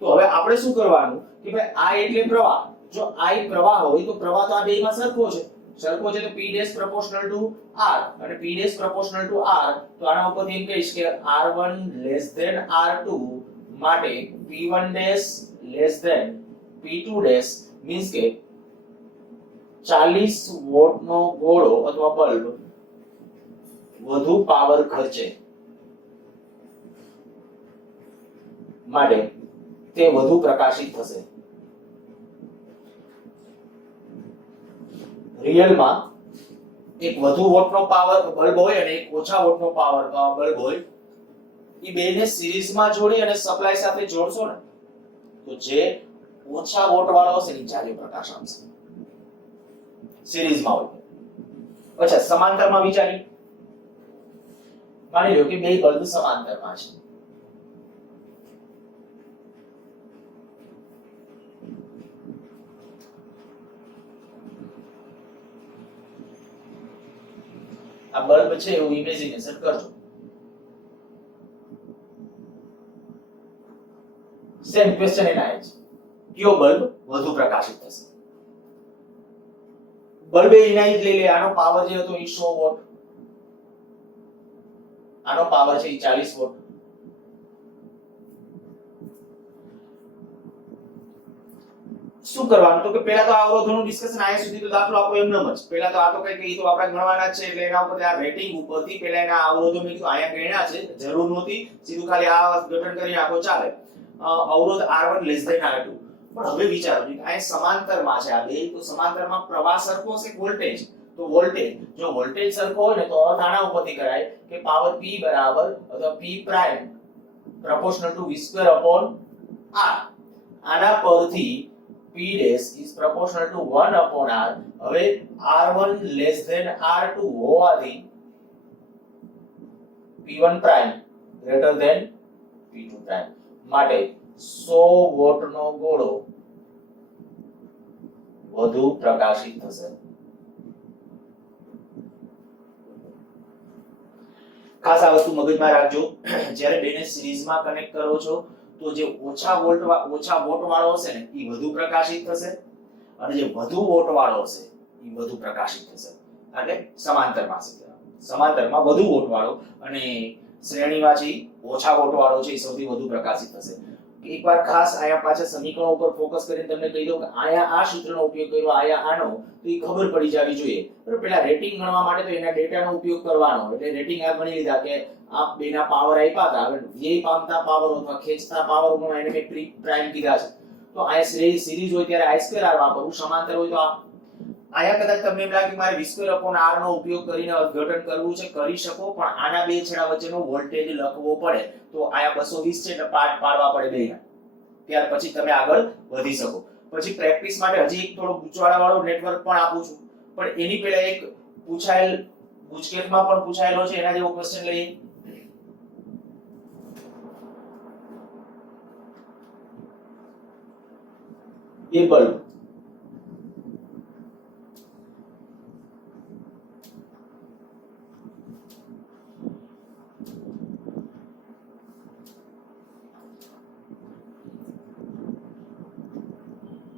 તો હવે આપણે શું કરવાનું કે ભાઈ i એટલે પ્રવાહ, જો i પ્રવાહ હોય તો પ્રવાહ તો આ બેયમાં સરખો છે તો p dash proportional to r અને p dash proportional to r, તો આના ઉપરથી એમ કહીશ કે r1 less than r2 માટે p1 dash less than p2 dash means કે 40 વોટ નો ગોળો અથવા બલ્બ વધુ પાવર ખર્ચે માટે તે વધુ પ્રકાશિત થશે. રિયલમાં એક વધુ વોટનો પાવર બલ્બ હોય અને એક ઓછા વોટનો પાવર બલ્બ હોય, એ બેને સિરીઝમાં જોડી અને સપ્લાય સાથે જોડશો ને તો જે ઓછા વોટ વાળો હશે ને જાજો પ્રકાશ આપશે સિરીઝમાં હોય. અચ્છા, સમાંતરમાં વિચારી, માની લો કે બે બલ્બ સમાંતરમાં છે, આ બલ્બ છે એવું ઇમેજિનેશન કરજો. સેમ ક્વેશ્ચન એના છે, કયો બલ્બ વધુ પ્રકાશિત થશે? બલ્બ એના જ લઈ લે, આનો પાવર જે હતો એ 100 વોટ, આનો પાવર છે 40 વોટ. શું કરવાનું તો કે પહેલા તો આ અવરોધોનું ડિસ્કશન આયા સુધી તો દાખલો આપણો એમનેમ જ, પહેલા તો આ તો કઈ તો આપણે ગણવાના છે એટલે એના ઉપર આ રેટિંગ ઉપરથી પહેલા એના અવરોધો મેં કીધું આયા ગણ્યા છે, જરૂર નહોતી, સીધું ખાલી આ ગઠન કરી નાખો ચાલે. અવરોધ R1 less than R2, પણ હવે વિચારો કે આ સમાંતરમાં છે આ બે, તો સમાંતરમાં પ્રવાહ સરખો છે વોલ્ટેજ, તો વોલ્ટેજ જો વોલ્ટેજ સરખો હોય ને તો નાના ઉપરથી કરાય કે પાવર p બરાબર અથવા p prime proportional to v square upon r. આના પરથી p dash is proportional to 1 upon r. હવે r1 less than r2 હોવાથી p1 prime greater than p2 prime માટે 100 વોટ નો ગોળો વધુ પ્રકાશિત થશે. ખાસ આ વસ્તુ મગજમાં રાખજો, જ્યારે બેને સિરીઝમાં કનેક્ટ કરો છો તો જે ઓછા વોટ વાળો હશે ને એ વધુ પ્રકાશિત થશે અને જે વધુ વોટ વાળો હશે એ વધુ પ્રકાશિત થશે. એટલે સમાંતરમાં છે, સમાંતરમાં વધુ વોટ વાળો અને શ્રેણીમાં છે ઓછા વોટ વાળો છે એ સૌથી વધુ પ્રકાશિત થશે. એકવાર ખાસ આયા પાછા સમીકરણો ઉપર ફોકસ કરીને તમને કહી દઉં કે આયા આ સૂત્રનો ઉપયોગ કર્યો, આયા આનો, તો એ ખબર પડી જવી જોઈએ. બરાબર, પેલા રેટિંગ ગણવા માટે તો એના ડેટાનો ઉપયોગ કરવાનો, એટલે રેટિંગ આ ગણી લીધા કે આ બેના પાવર આપ્યા હતા, હવે વ્યય પામતા પાવર અથવા ખેંચતા પાવર નો એને મેં પ્રાઇમ કીધા છે, તો આ સિરીઝ હોય ત્યારે i સ્ક્વેર r વાપરવું, સમાંતર હોય તો આ. આયા કદાચ તમને એમ લાગે કે મારે v સ્ક્વેર upon r નો ઉપયોગ કરીને અર્થઘટન કરવું છે, કરી શકો, પણ આના બે છેડા વચ્ચેનો વોલ્ટેજ લખવો પડે તો આયા 220 છે એટલે પાર્ટ પાડવા પડે બેના, ત્યાર પછી તમે આગળ વધી શકો. પછી પ્રેક્ટિસ માટે હજી એક થોડો ગૂંચવાડા વાળો નેટવર્ક પણ આપું છું, પણ એની પહેલા એક પૂછાયેલ ગુજકેટમાં પણ પૂછાયેલો છે એના જેવો ક્વેશ્ચન લઈએ. એ બલ્બ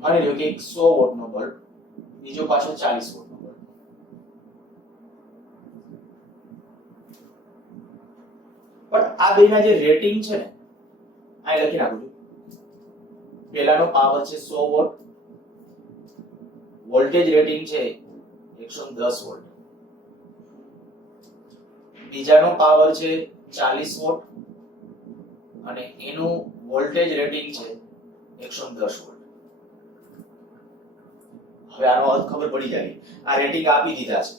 માની લો કે એક 100 વોટ નો બલ્બ, બીજો પાછો 40 વોટ નો બલ્બ. પણ આ બેના જે રેટિંગ છે ને આ લખી નાખું છું. પહેલાનો પાવર છે 100 વોટ, વોલ્ટેજ રેટિંગ છે 110 વોલ્ટ, બીજાનો પાવર છે 40 વોટ અને એનું વોલ્ટેજ રેટિંગ છે 110 વોટ. હવે આનો અર્થ ખબર પડી જાય, આ રેટિંગ આપી દીધા છે.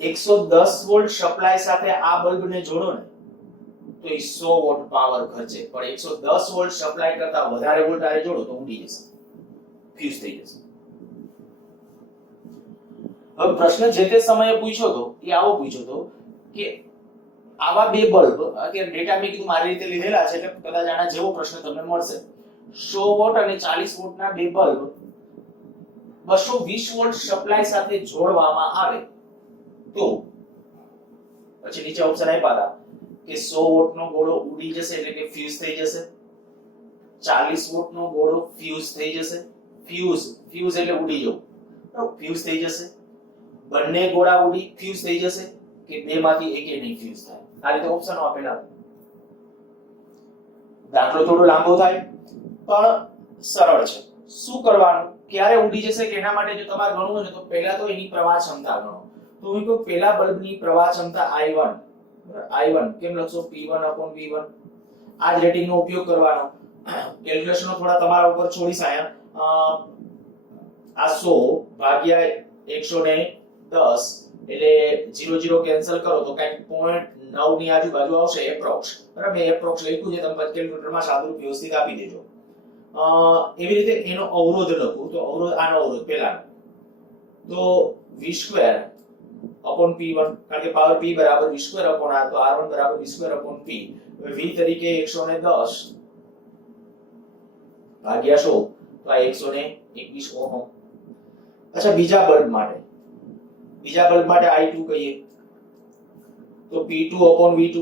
110 વોલ્ટ સપ્લાય સાથે આ બલ્બને જોડો ને તો એ 100 વોટ પાવર ખર્ચે, પણ 110 વોલ્ટ સપ્લાય કરતા વધારે વોલ્ટ આરે જોડો તો ઉડી જશે, ફ્યુઝ થઈ જશે. હવે પ્રશ્ન જે તે સમયે પૂછ્યો તો એ આવો પૂછ્યો તો કે આવા બે બલ્બ, અત્યારે ડેટા મેં કીધું મારી રીતે લીધેલા છે એટલે કદાચ આના જેવો પ્રશ્ન તમને મળશે. 100 વોટ અને 40 વોટના બે બલ્બ 220 વોલ્ટ સપ્લાય સાથે જોડવામાં આવે તો પછી નીચે ઓપ્શન આપ્યા હતા કે 100 વોટનો ગોળો ઉડી જશે એટલે કે ફ્યુઝ થઈ જશે, 40 વોટનો ગોળો ફ્યુઝ થઈ જશે, ફ્યુઝ એટલે ઉડી જવું, ફ્યુઝ થઈ જશે, બંને ગોળા ઉડી ફ્યુઝ થઈ જશે કે બેમાંથી એકે નહીં ફ્યુઝ થાય. આ રીતે ઓપ્શનો આપેલા. દાખલો થોડો લાંબો થાય પણ સરળ છે. શું કરવાનું, ક્યારે ઉડી જશે કે એના માટે જો તમારે ગણવું હોય ને તો પહેલા તો એની પ્રવાહ ક્ષમતા ગણો. તો હું કહું પહેલા બલ્બની પ્રવાહ ક્ષમતા I1, I1 કેમ લખશો P1/V1. આ જ રેટિંગનો ઉપયોગ કરવાનો. કેલ્ક્યુલેશનો થોડા તમારા ઉપર છોડીશ આયા. આ 100 ભાગ્યા 110 એટલે 0 કેન્સલ કરો તો કંઈક 0.9 ની આજુબાજુ આવશે એપ્રોક્સ. બરાબર, એપ્રોક્સ લખ્યું છે, તમે કેલ્ક્યુલેટરમાં સાદું વ્યવસ્થિત આપી દેજો. એવી રીતે એનો અવરોધ લખું તો અવરોધ આનો અવરોધ પહેલાનો તો V²/P1 કારણ કે પાવર P બરાબર V²/R તો R1 બરાબર V²/P. હવે V તરીકે 110 ભાગ્યા 100 તો આ 121 ઓહમ. અચ્છા, બીજા બલ્બ માટે I2 કહીએ તો P2/V2.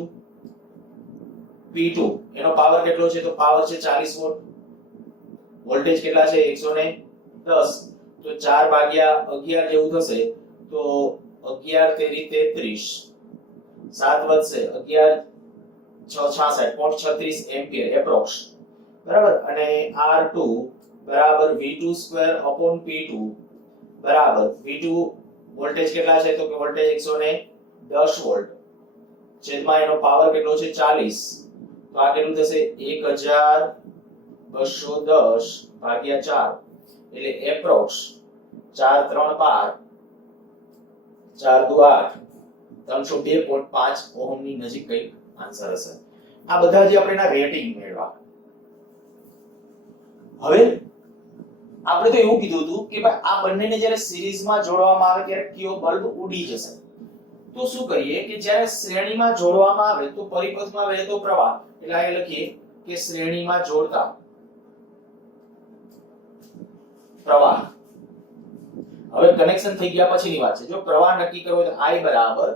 P2 એનો પાવર કેટલો છે તો પાવર છે 40 વોટ, વોલ્ટેજ કેટલા છે 110 તો 4/11 જેવું થશે તો 11 તેરી 33, 7 વધશે 11 6 66.36 એમ્પિયર એપ્રોક્સ. બરાબર, અને R2 બરાબર V2²/P2 બરાબર V2 વોલ્ટેજ કેટલા છે તો કે વોલ્ટેજ 110 વોલ્ટ છેદમાં એનો પાવર કેટલો છે 40 તો આ કેટલું થશે 1210 ભાગ્યા 4 એટલે એપ્રોક્સ 4 3 12 4 2 8 302.5 ઓહમ ની નજીક કઈ આન્સર હશે. આ બધા જે આપણે એના રેટિંગ મેળવા. હવે આપણે તો એવું કીધું હતું કે ભાઈ આ બંનેને જ્યારે સિરીઝમાં જોડવામાં આવે ત્યારે કયો બલ્બ ઉડી જશે. તો શું કરીએ કે જ્યારે શ્રેણીમાં જોડવામાં આવે તો પરિપથમાં વહેતો પ્રવાહ એટલે આ લખીએ કે શ્રેણીમાં જોડતા પ્રવાહ. હવે કનેક્શન થઈ ગયા પછીની વાત છે. જો પ્રવાહ નક્કી કરવો તો I બરાબર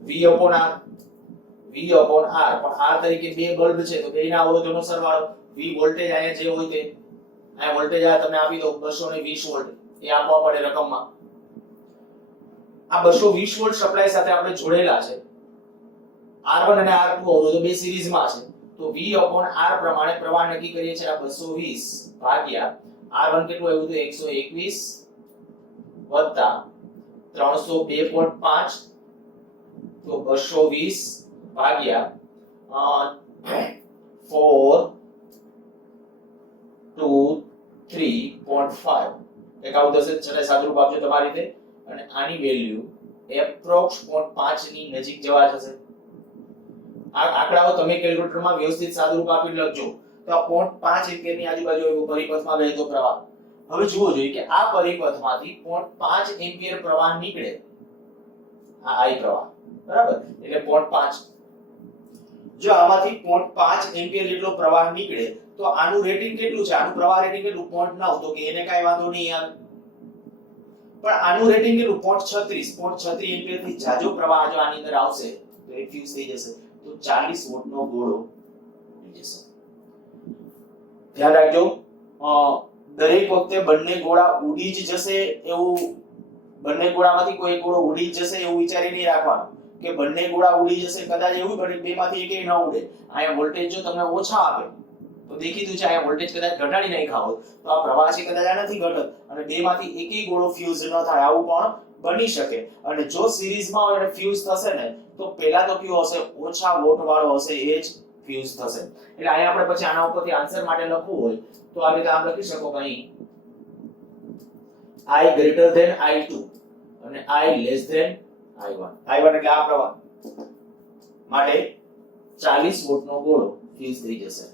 V/R. પણ R તરીકે બે બલ્બ છે તો બેના અવરોધોનો સરવાળો. V વોલ્ટેજ આયા જે હોય તે આ વોલ્ટેજ આ તમને આપી દો 220 વોલ્ટ એ આપવા પડે રકમમાં. આ 220 વોલ્ટ સપ્લાય સાથે આપણે જોડેલા છે. R1 અને R2 અવરોધો બે સિરીઝમાં છે તો V/R પ્રમાણે પ્રવાહ નક્કી કરીએ છીએ. આ 220 ભાગ્યા R1 કેટલું આવ્યું તો 121 વત્તા 302.5 તો 220 ભાગ્યા 4 2 3.5 એક આવું થશે. ચલે સાદુરૂપ આપજો તમારી રીતે અને આની વેલ્યુ એપ્રોક્સ 0.5 ની નજીક જવા જશે. આ આંકડાઓ તમે કેલ્ક્યુલેટરમાં વ્યવસ્થિત સાદુરૂપ આપી લખજો તો આ 0.5 એમ્પિયર ની આજુબાજુ એવું પરિપથમાં વહેતો પ્રવાહ. હવે જુઓ જોઈએ કે આ પરિપથમાંથી 0.5 એમ્પિયર પ્રવાહ નીકળે. આ I પ્રવાહ બરાબર એટલે 0.5. જો આમાંથી 0.5 એમ્પિયર જેટલો પ્રવાહ નીકળે તો આનું રેટિંગ કેટલું છે? આનું પ્રવાહ રેટિંગ કેટલું 0.9 તો કે એને કાઈ વાંધો નહીં આવે. પણ આનું રેટિંગ કેટલું 0.36 એમ્પિયર થી જાજો પ્રવાહ જો આની અંદર આવશે તો એ ફ્યુઝ થઈ જશે તો 40 વોટનો ગોળો થઈ જશે. ધ્યાન રાખજો દરેક વખતે બંને ગોળા ઉડી જ જશે એવું, બંને ગોળામાંથી કોઈ એક ગોળો ઉડી જ જશે એવું વિચારી નહીં રાખવાનું કે બંને ગોળા ઉડી જશે. કદાચ એવું બને બેમાંથી એકેય ન ઉડે. અહીંયા વોલ્ટેજ જો તમને ઓછા આપે તો દેખીતું છે અહીંયા વોલ્ટેજ કદાચ ઘટાડી નાખ્યા હોય તો આ પ્રવાહ છે કદાચ આ નથી ઘટત અને બેમાંથી એકેય ગોળો ફ્યુઝ ન થાય આવું પણ બની શકે. અને જો સિરીઝમાં હોય અને ફ્યુઝ થશે ને તો પહેલા તો કયો હશે ઓછા વોટ વાળો હશે એ જ ફ્યુઝ થશે. એટલે અહીંયા આપણે પછી આના ઉપરથી આન્સર માટે લખવું હોય તો આ રીતે આમ લખી શકો કે અહીં I greater than I2 અને I less than I1. I1 એટલે આ પ્રવાહ માટે 40 વોટનો ગોળો ફ્યુઝ થઈ જશે.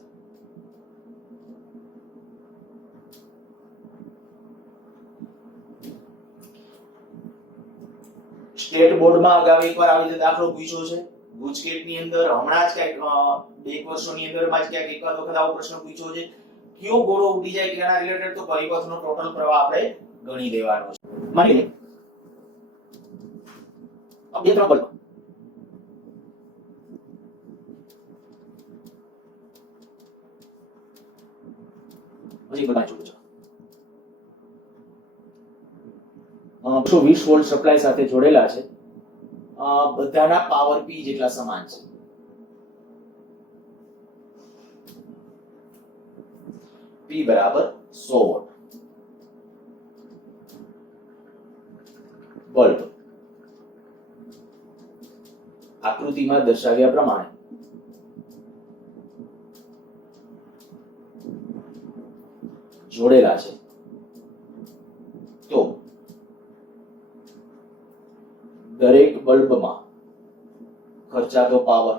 સ્ટેટ બોર્ડમાં અગાઉ એકવાર આવી રીતે દાખલો પૂછ્યો છે. ગુજકેટની અંદર હમણાં જ ક્યાંક 2 વર્ષોની અંદરમાં જ ક્યાંક એકાદ વખત આવો પ્રશ્ન પૂછ્યો છે. કયો ગોળો ઉડી જાય કેના રિલેટેડ, તો પરિપથનો ટોટલ પ્રવાહ આપણે ગણી લેવાનો છે. માની લે આ 2 3 બલ્બ હજી બધા જોડે છે. 120 વોલ્ટ સપ્લાય સાથે જોડેલા છે. બધાના પાવર P જેટલા સમાન છે. P બરાબર 100 વોટ. બલ્બ આકૃતિમાં દર્શાવ્યા પ્રમાણે જોડેલા છે, તો દરેક બલ્બમાં ખર્ચાતો પાવર,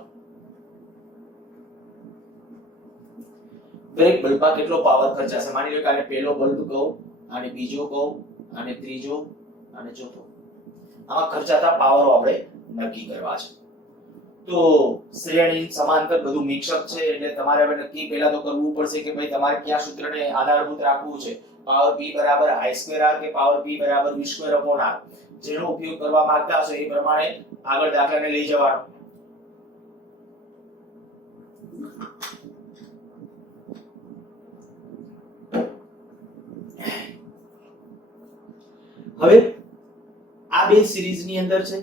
દરેક બલ્બમાં કેટલો પાવર ખર્ચાશે. માની લો કે આને પહેલો બલ્બ કહું, આને બીજો કહું, આને ત્રીજો, આને ચોથો. આમાં ખર્ચાતા પાવરો આપણે નક્કી કરવા છે. તો શ્રેણી સમાંતર બધું મિક્સઅપ છે, એટલે તમારે હવે નક્કી પહેલા તો કરવું પડશે કે ભાઈ તમારે કયા સૂત્રને આધારભૂત રાખવું છે. પાવર P બરાબર I2R કે પાવર P બરાબર V2/R. જેનો ઉપયોગ કરવા માંગતા હશો એ પ્રમાણે આગળ દાખલાને લઈ જવાનો. હવે આ બે સિરીઝની અંદર છે,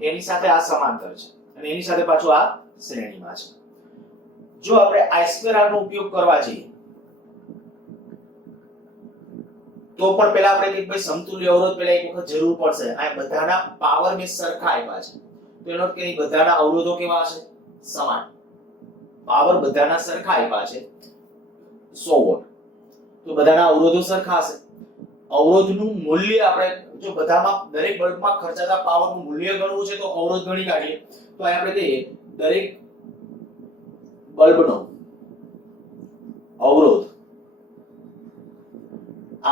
એની સાથે આ સમાંતર છે અને એની સાથે પાછું આ શ્રેણીમાં છે. જો આપણે I2R નો ઉપયોગ કરવા જઈએ તો પણ પહેલા આપણે કઈક ભાઈ સમતુલ્ય અવરોધ પહેલા એક વખત જરૂર પડશે. આ બધાના પાવર મેં સરખા આપ્યા છે, તો એનો કે બધાના અવરોધો કેવા હશે? સમાન. પાવર બધાના સરખા આપ્યા છે 100 વોટ, તો બધાના અવરોધો સરખા હશે. અવરોધનું મૂલ્ય આપણે જો બધામાં દરેક બલ્બમાં ખર્ચાતા પાવરનું મૂલ્ય ગણવું છે તો અવરોધ ગણી કાઢીએ. તો અહીં આપણે કહીએ દરેક બલ્બનો અવરોધ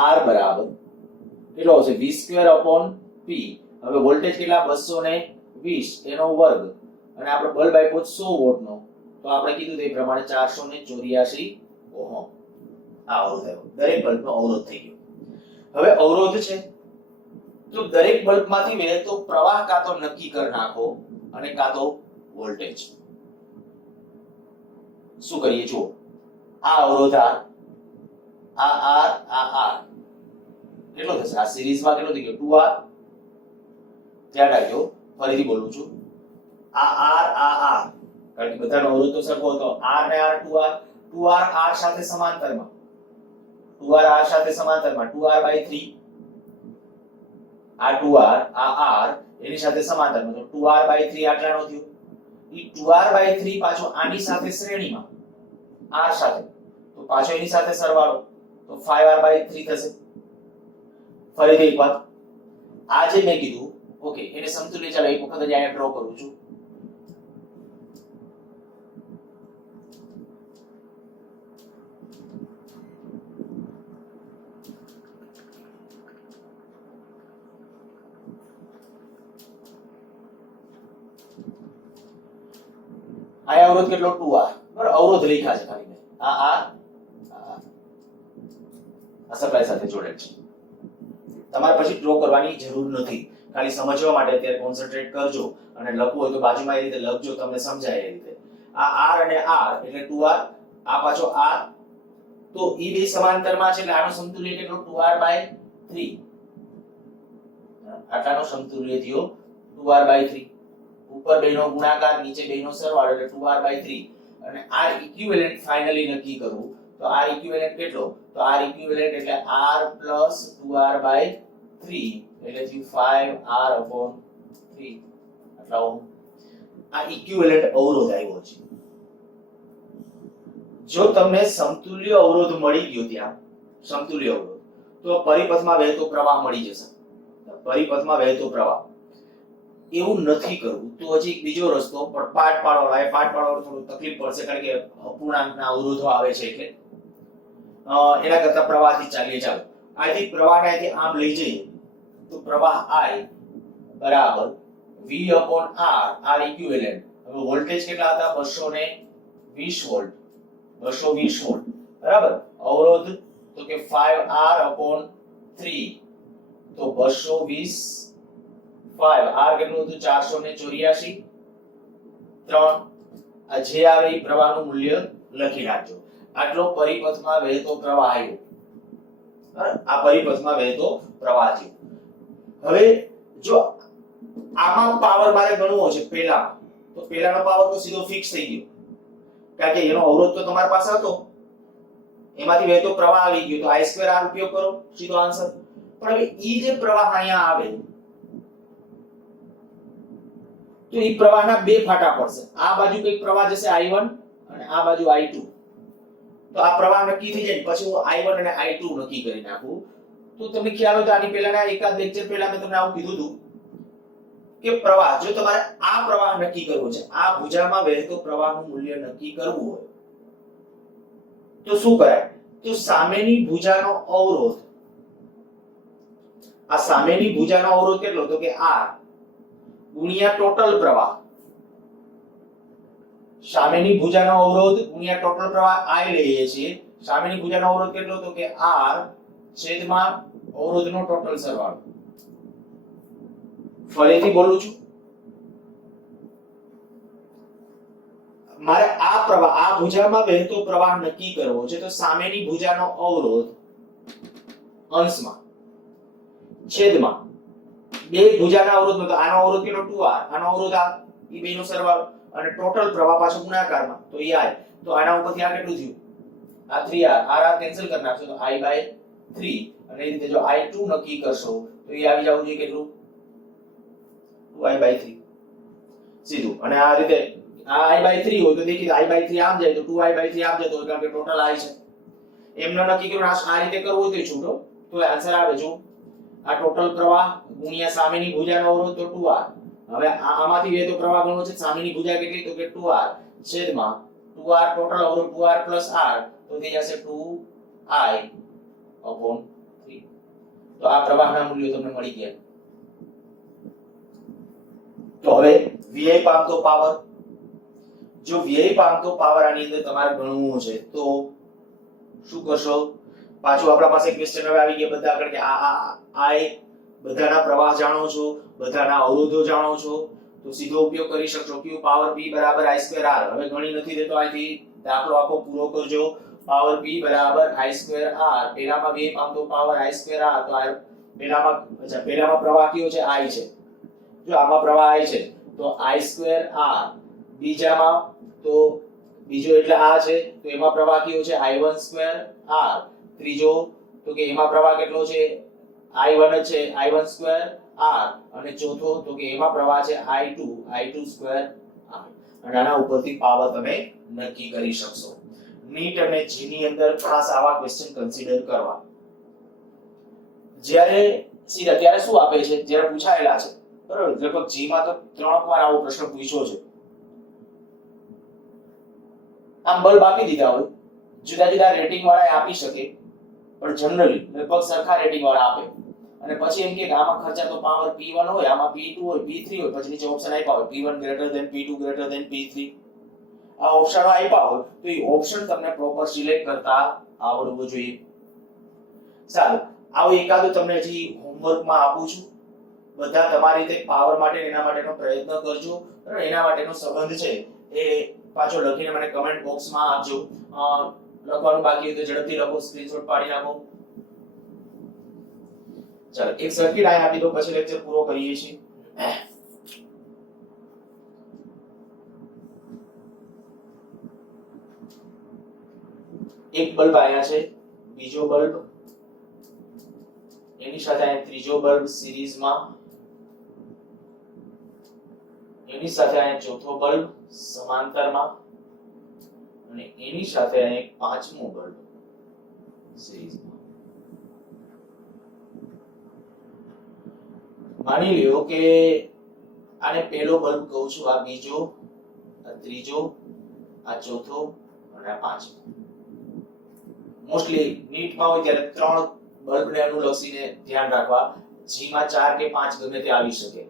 R બરાબર કેટલો આવશે? V2/P. હવે વોલ્ટેજ કેટલા? 220 એનો વર્ગ, અને આપણે બલ્બ આપ્યો 100 વોટનો, તો આપણે કીધું તે પ્રમાણે 484 ઓહમ આ અવરોધ આવ્યો. દરેક બલ્બનો અવરોધ થઈ ગયો. હવે અવરોધ છે તો દરેક બલ્બમાંથી વહેતો પ્રવાહ કાં તો નક્કી કરી નાખો અને કાં તો વોલ્ટેજ. શું કરીએ? જુઓ, આ અવરોધ R, આ R, આ R કેટલો થશે? આ સિરીઝમાં કેટલો થઈ ગયો? 2R. ધ્યાન રાખજો, ફરીથી બોલું છું, આ R, આ R, કારણ કે બધાનો અવરોધ તો સરખો હતો. R ને R 2R, 2R R સાથે સમાંતરમાં, 2R R સાથે સમાંતરમાં, 2R/3. આ 2R, આ R એની સાથે સમાંતરમાં, તો 2R/3 આટલાનો થયો. ઈ 2R/3 પાછો આની સાથે શ્રેણીમાં R સાથે, તો પાછો એની સાથે સરવાળો, તો 5R/3 થશે. ફરીથી એક વાત, આ જે મેં કીધું ઓકે, એને સમતુલ્ય ચાલો એક વખત જ અહીંયા ડ્રો કરું છું. આયા અવરોધ કેટલો? 2R. બરાબર, અવરોધ લખ્યા છે ખાલી મેં. આ સપ્લાય સાથે જોડેલ છે. તમારે પછી ડ્રો કરવાની જરૂર નથી, ખાલી સમજવા માટે અત્યારે કોન્સન્ટ્રેટ કરજો, અને લખવું હોય તો બાજુમાં એ રીતે લખજો, તમને સમજાય એ રીતે. આ R અને R એટલે 2R, આ પાછો R, તો ઈ બે સમાંતરમાં છે એટલે આનો સમતુલ્ય કેટલો? 2R/3. આટલાનો સમતુલ્ય થયો 2R/3. ઉપર બેનો ગુણાકાર, નીચે બેનો સરવાળો એટલે 2R/3. અને R ઇક્વિવેલન્ટ ફાઇનલી નક્કી કરવું, તો R ઇક્વિવેલન્ટ કેટલો? તો R ઇક્વિવેલન્ટ એટલે R + 2R/3 એટલે થયું 5R/3. આટલા ઓહમ. આ ઇક્વિવેલન્ટ અવરોધ આવ્યો છે. જો તમને સમતુલ્ય અવરોધ મળી ગયો, ત્યાં સમતુલ્ય અવરોધ, તો પરિપથમાં વહેતો પ્રવાહ મળી જશે. પરિપથમાં વહેતો પ્રવાહ એવું નથી કરવું તો હજી એક બીજો રસ્તો પણ પાઠ પાડવાનો એ પાઠ પાડવાનો થોડું તકલીફ પડશે કારણ કે અપૂર્ણાંકના અવરોધો આવે છે એટલે એના કરતા પ્રવાહથી ચાલીએ. ચાલો અહીંથી પ્રવાહને અહીંથી આમ લઈ જઈએ તો પ્રવાહ I બરાબર V upon R આ ઇક્વિવેલન્ટ. હવે વોલ્ટેજ કેટલા હતા 220 વોલ્ટ 220 વોલ્ટ બરાબર. અવરોધ તો કે 5R upon 3 તો 220 5 R કેટલું હતું 484 3 આ જે આવે એ પ્રવાહનું મૂલ્ય લખી રાખજો. આટલો પરિપથમાં વહેતો પ્રવાહ આવ્યો. આ પરિપથમાં વહેતો પ્રવાહ છે. હવે જો આમાં પાવર મારે ગણવો છે પહેલા તો પહેલાનો પાવર તો સીધો ફિક્સ થઈ ગયો કારણ કે એનો અવરોધ તો તમારી પાસે હતો એમાંથી વહેતો પ્રવાહ આવી ગયો તો I2R ઉપયોગ કરો સીધો આન્સર. પણ હવે ઈ જે પ્રવાહ અહીંયા આવે તો ઈ પ્રવાહના બે ફાટા પડશે. આ બાજુ કઈક પ્રવાહ જશે I1 અને આ બાજુ I2. તો આ પ્રવાહ નક્કી થઈ જાય પછી હું I1 અને I2 નક્કી કરી નાખું તો તમને ખ્યાલ હોય તો આની પહેલાના એકાદ લેક્ચર પહેલા મેં તમને આવું કીધું હતું કે પ્રવાહ જો તમારે આ પ્રવાહ નક્કી કરવો છે આ ભુજામાં વહેતો પ્રવાહનું મૂલ્ય નક્કી કરવું હોય તો શું કરાય તો સામેની ભુજાનો અવરોધ આ સામેની ભુજાનો અવરોધ કેટલો તો કે R ગુણ્યા ટોટલ પ્રવાહ. સામેની ભુજાનો અવરોધ ગુણ્યા ટોટલ પ્રવાહ I લઈએ છીએ. સામેની ભુજાનો અવરોધ કેટલો તો કે R છેદમાં અવરોધનો ટોટલ સરવાળો. ફરીથી બોલું છું મારે આ પ્રવાહ આ ભુજામાં વહેતો પ્રવાહ નક્કી કરવો છે તો સામેની ભુજાનો અવરોધ અંશમાં છેદમાં બે ભુજાના અવરોધનો તો આનો અવરોધ કેટલો 2R આનો અવરોધ આ ઈ બેનો સરવાળો અને ટોટલ પ્રવાહ પાછો ગુણાકારમાં તો ઈ I. તો આના ઉપરથી આ કેટલું થયું આ 3R આ કેન્સલ કરી નાખશો તો I/3 અને એ રીતે જો I2 નક્કી કરશો તો એ આવી જવું જોઈએ કેટલું 2I/3 સીધું. અને આ રીતે આ I/3 હોય તો દેખી I/3 આમ જાય તો 2I/3 આમ જતો હોય કારણ કે ટોટલ I છે. એમનો નક્કી કર્યું આ રીતે કરવું હોય તો છૂટો તો આન્સર આવે જો આ ટોટલ પ્રવાહ ગુણ્યા સામેની ભુજાનો અવરોધ તો 2R. હવે આમાંથી વહેતો પ્રવાહ ગણવો છે સામેની ભુજા કેટલી તો કે 2R છેદમાં 2R ટોટલ અવરોધ 2R R તો થઈ જશે 2I/3. તો આ પ્રવાહના મૂલ્યો તમને મળી ગયા. તો હવે VI પામતો પાવર જો VI પામતો પાવર આની અંદર તમારે ગણવું છે તો શું કરશો પાછું આપણા પાસે ક્વેશ્ચન હવે આવી ગયા બધા આગળ કે આ બધાના પ્રવાહ જાણો છો બધાના અવરોધો જાણો છો તો સીધો ઉપયોગ કરી શકશો Q પાવર P બરાબર I2R. હવે ગણી નથી દેતો અહીંથી દાખલો આખો પૂરો કરજો. પાવર P બરાબર I2R. પહેલામાં VI પામતો પાવર I2R તો આ પહેલામાં પ્રવાહ કયો છે I છે. જો આમાં પ્રવાહ I છે તો I2R. બીજામાં તો બીજો એટલે આ છે તો એમાં પ્રવાહ કયો છે I1/2R. ત્રીજો તો કે એમાં પ્રવાહ કેટલો છે I1 છે I1/2R. અને ચોથો તો કે એમાં પ્રવાહ છે I2/2R. અને આના ઉપરથી પાવર તમે નક્કી કરી શકશો. નીટ અને જી ની અંદર ખાસ આવા ક્વેશ્ચન કન્સિડર કરવા. જ્યારે સીધા ત્યારે શું આપે છે જ્યારે પૂછાયેલા છે બરાબર લગભગ જી માં તો 3 વાર આવો પ્રશ્ન પૂછ્યો છે. આમ બલ્બ આપી દીધા હોય જુદા જુદા રેટિંગ વાળા આપી શકે પણ જનરલી લગભગ સરખા રેટિંગ વાળા આપે અને પછી એમ કે આમાં ખર્ચાતો પાવર P1 હોય આમાં P2 હોય P3 હોય પછી નીચે ઓપ્શન આપ્યા હોય P1 P2 P3 આ ઓપ્શનો આપ્યા હોય તો એ ઓપ્શન તમને પ્રોપર સિલેક્ટ કરતા આવડવું જોઈએ. ચાલો આવું એકાદું તમને હજી હોમવર્કમાં આપું છું. બધા તમારી રીતે પાવર માટે એના માટેનો પ્રયત્ન કરજો. એના માટેનો સંબંધ છે એ પાછો લખીને મને કમેન્ટ બોક્સમાં આપજો. લખવાનું બાકી હોય તો ઝડપથી લખો સ્ક્રીનશોટ પાડી નાખો. ચાલો એક સર્કિટ આયા આપી દો પછી લેક્ચર પૂરો કરીએ છીએ. એક બલ્બ આયા છે બીજો બલ્બ એની સાથે આ ત્રીજો બલ્બ સિરીઝમાં એની સાથે આ ચોથો બલ્બ સમાંતરમાં અને એની સાથે આ એક પાંચમો બલ્બ સિરીઝમાં. માની લ્યો કે આને પહેલો બલ્બ કહું છું, આ બીજો, આ ત્રીજો, આ ચોથો અને આ પાંચમો. મોસ્ટલી નીટમાં હોય ત્યારે 3 બલ્બને અનુલક્ષીને ધ્યાન રાખવા, જીમાં 4 કે 5 ગમે તે આવી શકે.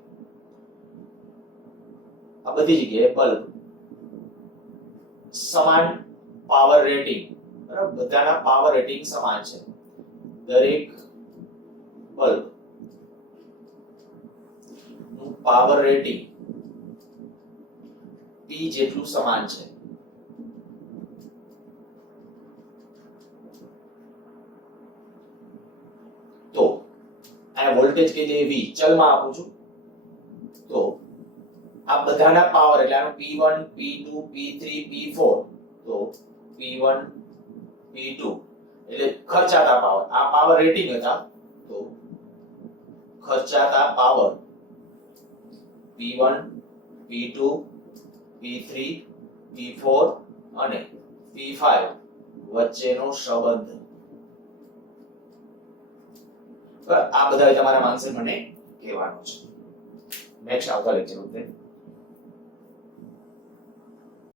આ બધી જગ્યાએ બલ્બ સમાન પાવર રેટિંગ, બરાબર, બધાના પાવર રેટિંગ સમાન છે. દરેક બલ્બ નું પાવર રેટિંગ P જેટલું સમાન છે. તો આ વોલ્ટેજ કે જે V ચલમાં આપું છું, તો આ બધાના પાવર એટલે આનો P1 P2 P3 P4, તો P1 P2 એટલે ખર્ચાતા પાવર, આ પાવર રેટિંગ હતા, તો ખર્ચાતા power P1 P2 P3 P4 અને P5 વચ્ચેનો સંબંધ. આ બધા તમારા આન્સર મને કહેવાનો છે. નેક્સ્ટ આવતા લેક્ચર વખતે